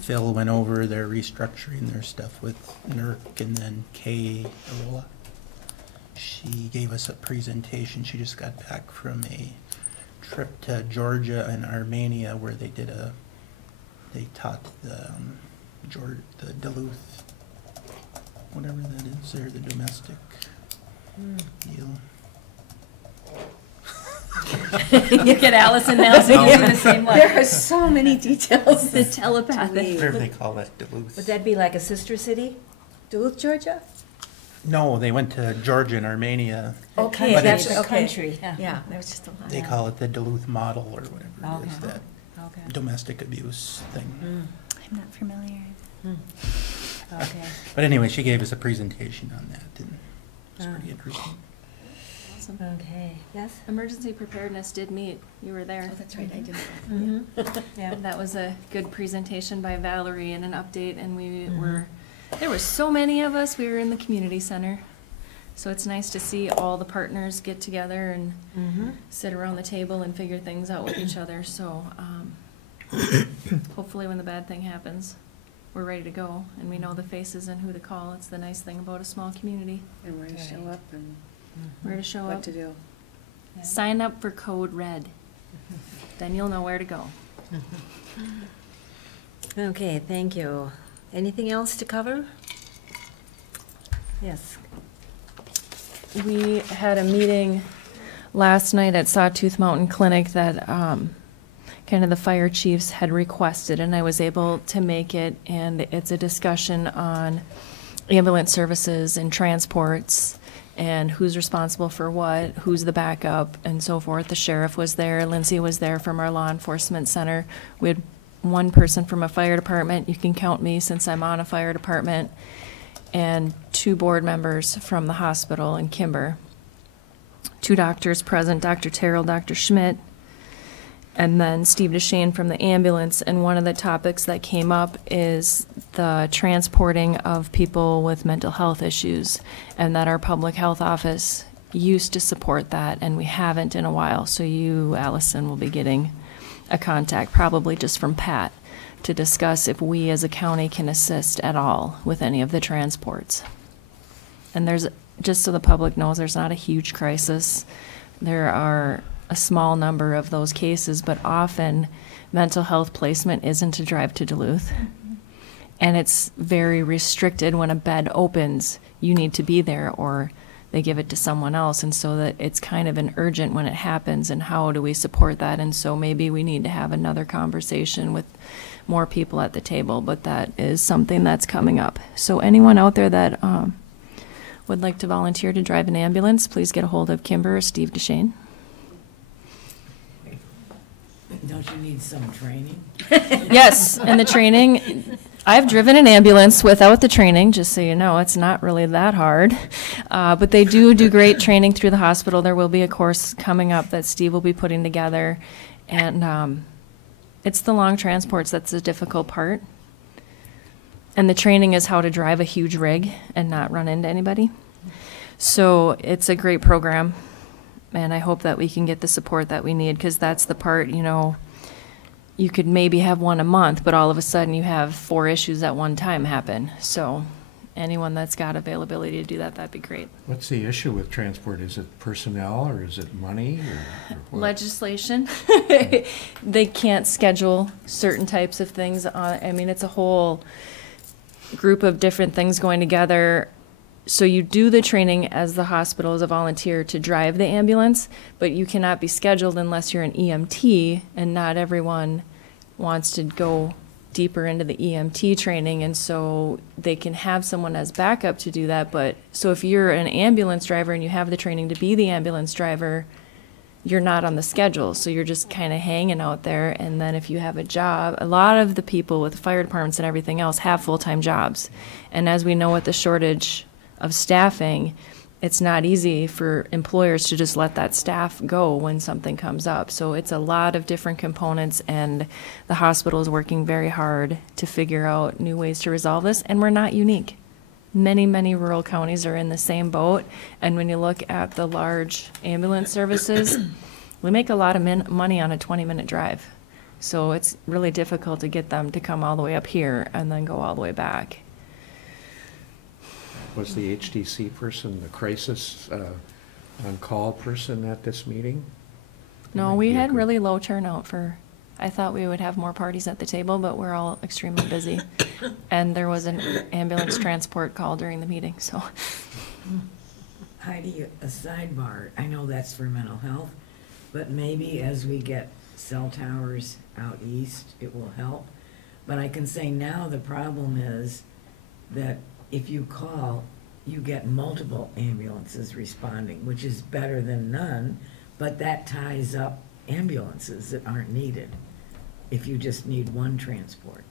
Phil went over their restructuring their stuff with NERC, and then Kay Arola. She gave us a presentation. She just got back from a trip to Georgia and Armenia where they taught the Duluth, whatever that is, or the domestic deal. Look at Allison now, so you do the same one. There are so many details. The telepathic. Whatever they call that, Duluth. Would that be like a sister city? Duluth, Georgia? No, they went to Georgia and Armenia. Okay, But that's it's- a country. Yeah, there was just a lot. They call it the Duluth model or whatever it is, Okay. that Okay. domestic abuse thing. I'm not familiar. Okay. But anyway, she gave us a presentation on that, and it was pretty Ah. interesting. Awesome. Okay, yes? Emergency preparedness did meet. You were there. Oh, that's right, I did. Mm-hmm. Yeah. That was a good presentation by Valerie and an update, and there were so many of us. We were in the community center. So it's nice to see all the partners get together and Mm-hmm. sit around the table and figure things out with each other. So hopefully when the bad thing happens, we're ready to go and we know the faces and who to call. It's the nice thing about a small community. And where to show up and Where to show what up. to do. Sign up for Code Red. Then you'll know where to go. Okay, thank you. Anything else to cover? Yes. We had a meeting last night at Sawtooth Mountain Clinic that kind of the fire chiefs had requested, and I was able to make it, and it's a discussion on ambulance services and transports and who's responsible for what, who's the backup, and so forth. The sheriff was there, Lindsay was there from our law enforcement center. We had one person from a fire department, you can count me since I'm on a fire department, and 2 board members from the hospital in Kimber. 2 doctors present, Dr. Terrell, Dr. Schmidt, and then Steve DeShane from the ambulance. And one of the topics that came up is the transporting of people with mental health issues, and that our public health office used to support that, and we haven't in a while. So you, Allison, will be getting a contact, probably just from Pat, to discuss if we as a county can assist at all with any of the transports. And there's, just so the public knows, there's not a huge crisis. There are a small number of those cases, but often mental health placement isn't to drive to Duluth. And it's very restricted. When a bed opens, you need to be there, or they give it to someone else. And so that it's kind of an urgent when it happens, and how do we support that? And so maybe we need to have another conversation with more people at the table, but that is something that's coming up. So anyone out there that would like to volunteer to drive an ambulance, please get a hold of Kimber or Steve DeShane. Don't you need some training? Yes, and the training, I've driven an ambulance without the training, just so you know, it's not really that hard. But they do great training through the hospital. There will be a course coming up that Steve will be putting together. And it's the long transports that's the difficult part. And the training is how to drive a huge rig and not run into anybody. So it's a great program. And I hope that we can get the support that we need, because that's the part, you know, you could maybe have one a month, but all of a sudden you have 4 issues at one time happen. So anyone that's got availability to do that, that'd be great. What's the issue with transport? Is it personnel, or is it money, or what? Legislation. They can't schedule certain types of things on, I mean, it's a whole group of different things going together. So you do the training as the hospital as a volunteer to drive the ambulance, but you cannot be scheduled unless you're an EMT, and not everyone wants to go deeper into the EMT training, and so they can have someone as backup to do that. But so if you're an ambulance driver and you have the training to be the ambulance driver, you're not on the schedule, so you're just kind of hanging out there. And then if you have a job, a lot of the people with fire departments and everything else have full-time jobs, and as we know with the shortage of staffing, it's not easy for employers to just let that staff go when something comes up. So it's a lot of different components, and the hospital is working very hard to figure out new ways to resolve this, and we're not unique. Many, many rural counties are in the same boat, and when you look at the large ambulance services, we make a lot of money on a 20-minute drive. So it's really difficult to get them to come all the way up here and then go all the way back. Was the HDC person, the crisis on-call person at this meeting? No, we had really low turnout for, I thought we would have more parties at the table, but we're all extremely busy. And there was an ambulance transport call during the meeting, so. Heidi, a sidebar, I know that's for mental health, but maybe as we get cell towers out east, it will help. But I can say now the problem is that if you call you get multiple ambulances responding, which is better than none, but that ties up ambulances that aren't needed if you just need one transport.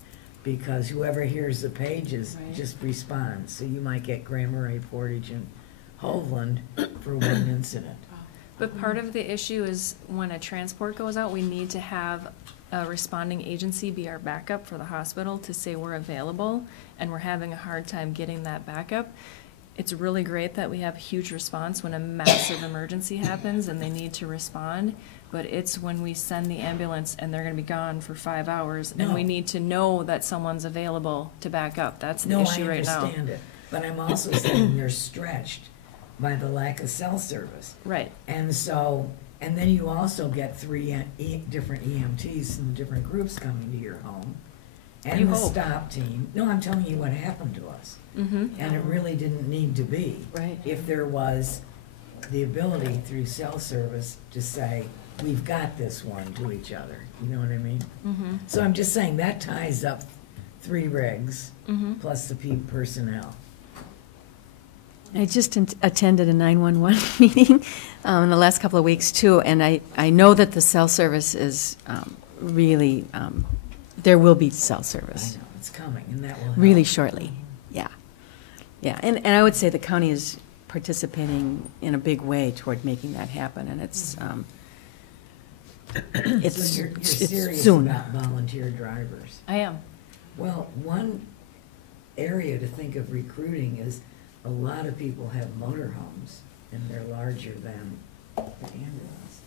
Because whoever hears the pages Right. just responds. So you might get Grand Marais, Portage, and Hoveland for one incident. But part of the issue is when a transport goes out, we need to have a responding agency be our backup for the hospital to say we're available, and we're having a hard time getting that backup. It's really great that we have a huge response when a massive emergency happens and they need to respond, but it's when we send the ambulance and they're gonna be gone for 5 hours, and we No. need to know that someone's available to back up. That's the No, I issue right now. understand it, but I'm also saying they're stretched by the lack of cell service. Right. And so, and then you also get three different EMTs from different groups coming to your home. And You the hope. stop team. No, I'm telling you what happened to us. Mm-hmm. And it really didn't need to be. Right. If there was the ability through cell service to say, we've got this one to each other. You know what I mean? Mm-hmm. So I'm just saying that ties up 3 rigs Mm-hmm. plus the personnel. I just attended a 911 meeting in the last couple of weeks, too, and I know that the cell service is really, there will be cell I service know, it's coming, and that will help. really shortly, yeah. Yeah, and I would say the county is participating in a big way toward making that happen, and it's So you're serious soon. about volunteer drivers. I am. Well, one area to think of recruiting is a lot of people have motorhomes and they're larger than the ambulance.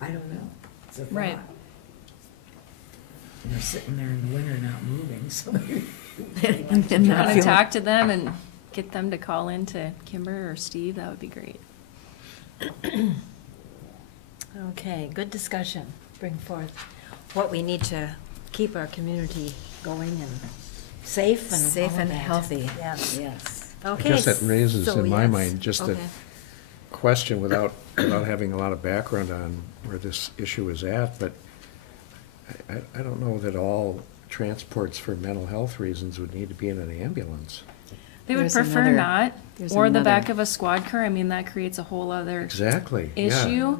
I don't know. It's a thought. Right. And they're sitting there in the winter not moving, so maybe. And not Want to feeling- talk to them and get them to call in to Kimber or Steve, that would be great. Okay, good discussion. Bring forth what we need to keep our community going and safe and Safe all of and that. healthy. Yes. Yes. Okay. I guess that raises so in my yes. mind just a Okay. question without having a lot of background on where this issue is at, but I don't know that all transports for mental health reasons would need to be in an ambulance. They would There's prefer another- not, there's or the another- back of a squad car. I mean, that creates a whole other Exactly, yeah. issue.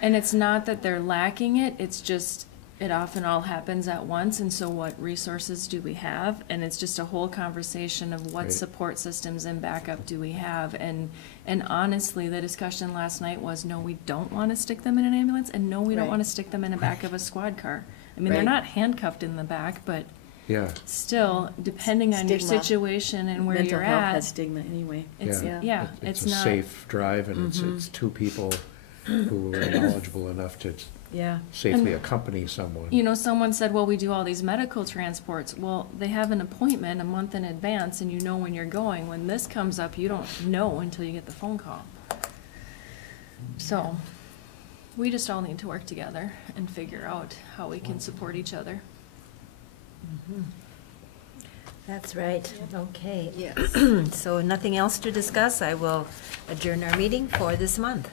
And it's not that they're lacking it, it's just, it often all happens at once, and so what resources do we have? And it's just a whole conversation of what Right. support systems and backup do we have? And honestly, the discussion last night was, no, we don't want to stick them in an ambulance, and no, we don't Right. want to stick them in the back of a squad car. I mean, they're Right. not handcuffed in the back, but Yeah, still, depending on your Stigma. situation and where Mental you're health at, has stigma anyway. it's, Yeah. yeah, it's it's a not. safe drive and it's two people who are knowledgeable enough to Yeah. safely And- accompany someone. You know, someone said, well, we do all these medical transports. Well, they have an appointment a month in advance and you know when you're going. When this comes up, you don't know until you get the phone call. So, we just all need to work together and figure out how we can support each other. That's right. Okay. Yes. So nothing else to discuss. I will adjourn our meeting for this month.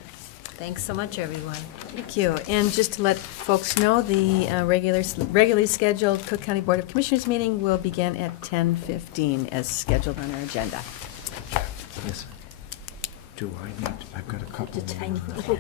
Thanks so much, everyone. Thank you. And just to let folks know, the regularly scheduled Cook County Board of Commissioners meeting will begin at 10:15 as scheduled on our agenda. Yes. Do I need, I've got a couple Just a tiny more. little